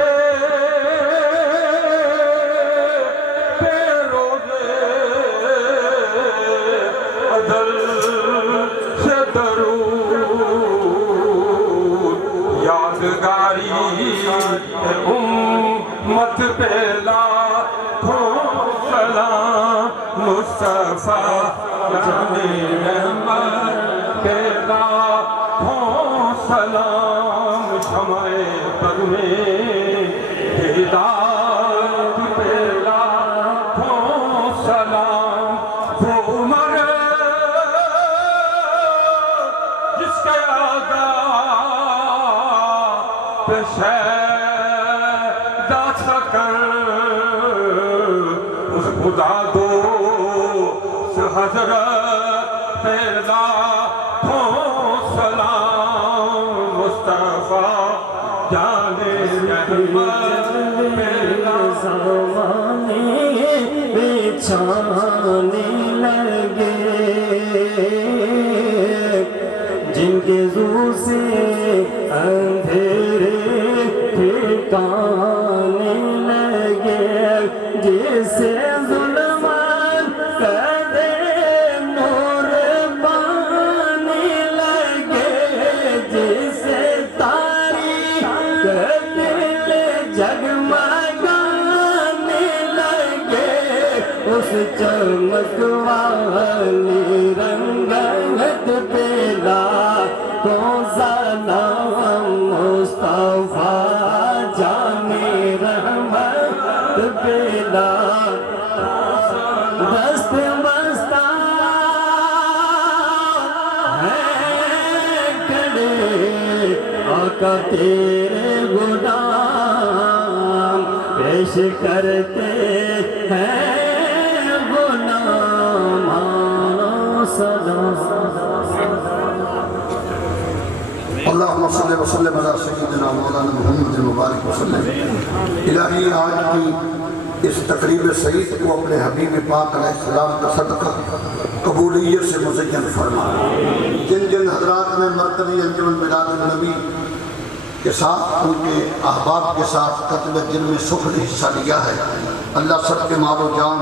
پہ روزے ازل سے درود یادگاری امت پہ لاکھوں سلام مصطفیٰ جان رحمت پہ لاکھوں سلام شمع پر میں ہدایت پہ لاکھوں سلام وہ عمر جس کے آقا پہ شیدا تھا کر اس خدا دو حضرت پہ لاکھوں سلام مصطفیٰ جان رحمت پیلا زمانے بچھانے لگے جن کے زو سے اندھیرے ٹھکانے لگے جسے ظلمات کدے نور پانے لگے جسے تاریخ دل جگمگانے لگے اس چمک والی رنگت پہ لاکھوں سلام مصطفیٰ جان رحمت پہ دست بستہ ہے کھڑے آقا تیرے غلام پیش کرتے ہیں غلامان سلام۔ اللہم صلی وسلم علی سیدنا مولانا محمد مبارک وسلم۔ الہی آج کی اس تقریب سعید کو اپنے حبیب پاک علیہ السلام کا صدقہ قبولیت سے مزین فرما۔ جن جن حضرات نے مرکزی انجمن میلاد النبی کے ساتھ ان کے احباب کے ساتھ قتل جن میں سخن حصہ لیا ہے، اللہ سب کے مال و جان،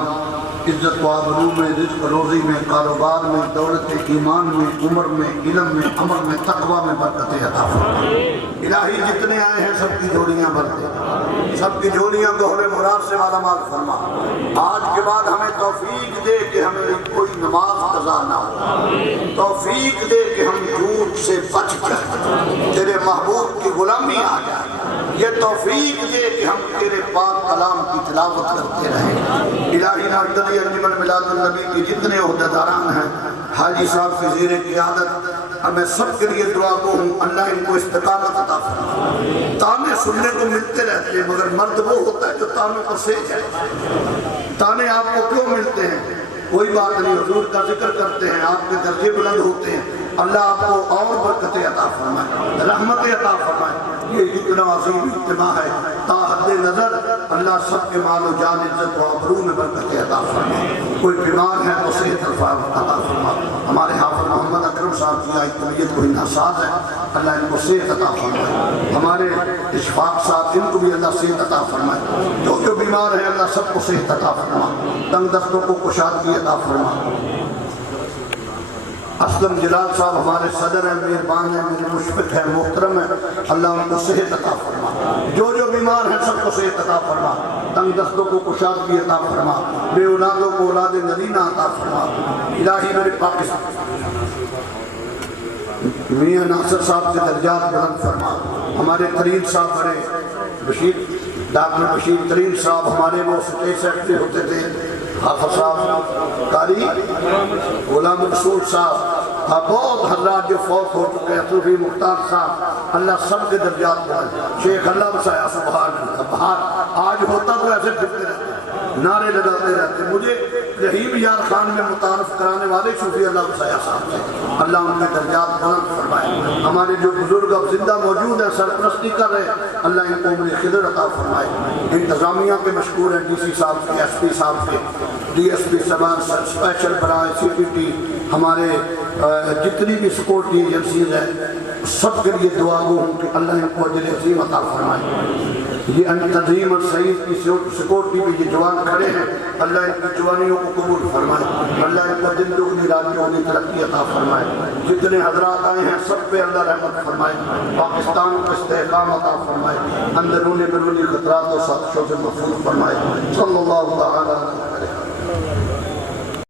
عزت و آبرو میں، رزق روزی میں، کاروبار میں، دولت ایمان میں، عمر میں، علم میں، عمل میں، تقوی میں برکت عطا فرما۔ الہی جتنے آئے ہیں سب کی جوڑیاں بھر دے، سب کی جوڑیاں گہر مراد سے مالا مال فرما۔ آج کے بعد ہمیں توفیق دے کہ ہمیں کوئی نماز قضا نہ ہو، توفیق دے کہ ہم جھوٹ سے بچ کر تیرے محبوب کی غلامی آ جائے، یہ توفیق دے کہ ہم تیرے پاک کلام کی تلاوت کرتے رہیں۔ الہی مرکزی انجمن میلاد النبی کی جتنے عہدیداران ہیں، حاجی صاحب کی زیر قیادت، ہمیں سب کے لیے دعا کو ہوں، اللہ ان کو استقامت عطا فرما۔ تانے سننے کو ملتے رہتے ہیں مگر مرد وہ ہوتا ہے جو تانوں کو سیکھ ہے۔ تانے آپ کو کیوں ملتے ہیں؟ کوئی بات نہیں، حضور کا ذکر کرتے ہیں، آپ کے درجے بلند ہوتے ہیں، اللہ آپ کو اور برکت عطا فرمائے، رحمت عطا فرمائے۔ یہ اتنا عظیم اجتماع ہے، تا حد نظر اللہ سب کے مال و جان، عزت و آبرو میں برکت عطا فرمائے۔ کوئی بیمار ہے تو صحت عطا فرما۔ ہمارے حافظ محمد محمد اکرم صاحب کی آئی طبیعت کو ناساز ہے، اللہ ان کو صحت عطا فرمائے. ہمارے اشفاق صاحب ان کو بھی اللہ صحت عطا فرمائے. جو بیمار ہیں اللہ سب کو صحت عطا فرما، تنگ دستوں کو کشادگی عطا فرما. اسلم جلال صاحب ہمارے صدر ہیں، مہربان ہیں، میرے مشفق ہیں، محترم ہیں، اللہ ان کو صحت عطا فرما. جو بیمار ہیں سب کو صحت عطا فرما، تنگ دستوں کو کشادگی عطا فرما، بے اولادوں کو اولاد نرینہ عطا فرما. الہی میرے پاکستان میاں ناصر صاحب کے درجات بلند فرما. ہمارے ترین صاحب بڑے ڈاکٹر بشیر ترین صاحب ہمارے وہ اسٹیٹ سیکرٹری ہوتے تھے، حافظ صاحب قاری غلام رسول صاحب، بہت حضرات جو فوت ہو چکے ہیں، صوفی مختار صاحب، اللہ سب کے درجات بلند. شیخ اللہ وسعہ سبحان اللہ. باہر آج ہوتا تو ایسے پھرتے رہتے، نعرے لگاتے رہتے. مجھے رحیم یار خان میں متعارف کرانے والے صوفی اللہ وسعہ صاحب سے، اللہ ان کے درجات بلند فرمائے. ہمارے جو بزرگ اب زندہ موجود ہیں سرپرستی کر رہے ہیں، اللہ ان کو عمر خضر عطا فرمائے. انتظامیہ کے مشکور ہیں، ڈی سی صاحب کے، ایس پی صاحب کے، ڈی ایس پی صاحبان، اسپیشل برائے سی پی ٹی، ہمارے جتنی بھی سیکورٹی ایجنسیز ہیں سب کے لیے دعا گو ہوں کہ اللہ ان کو اجر عظیم عطا فرمائے. یہ تنظیم اور سعید کی سیکورٹی بھی یہ جوان کھڑے ہیں، اللہ ان کی جوانیوں کو قبول فرمائے، اللہ ان کا دن دگنی رات چوگنی ترقی عطا فرمائے. جتنے حضرات آئے ہیں سب پہ اللہ رحمت فرمائے، پاکستان کو استحکام عطا فرمائے، اندرونی بیرونی خطرات و سازشوں سے محفوظ فرمائے. صلی اللہ تعالی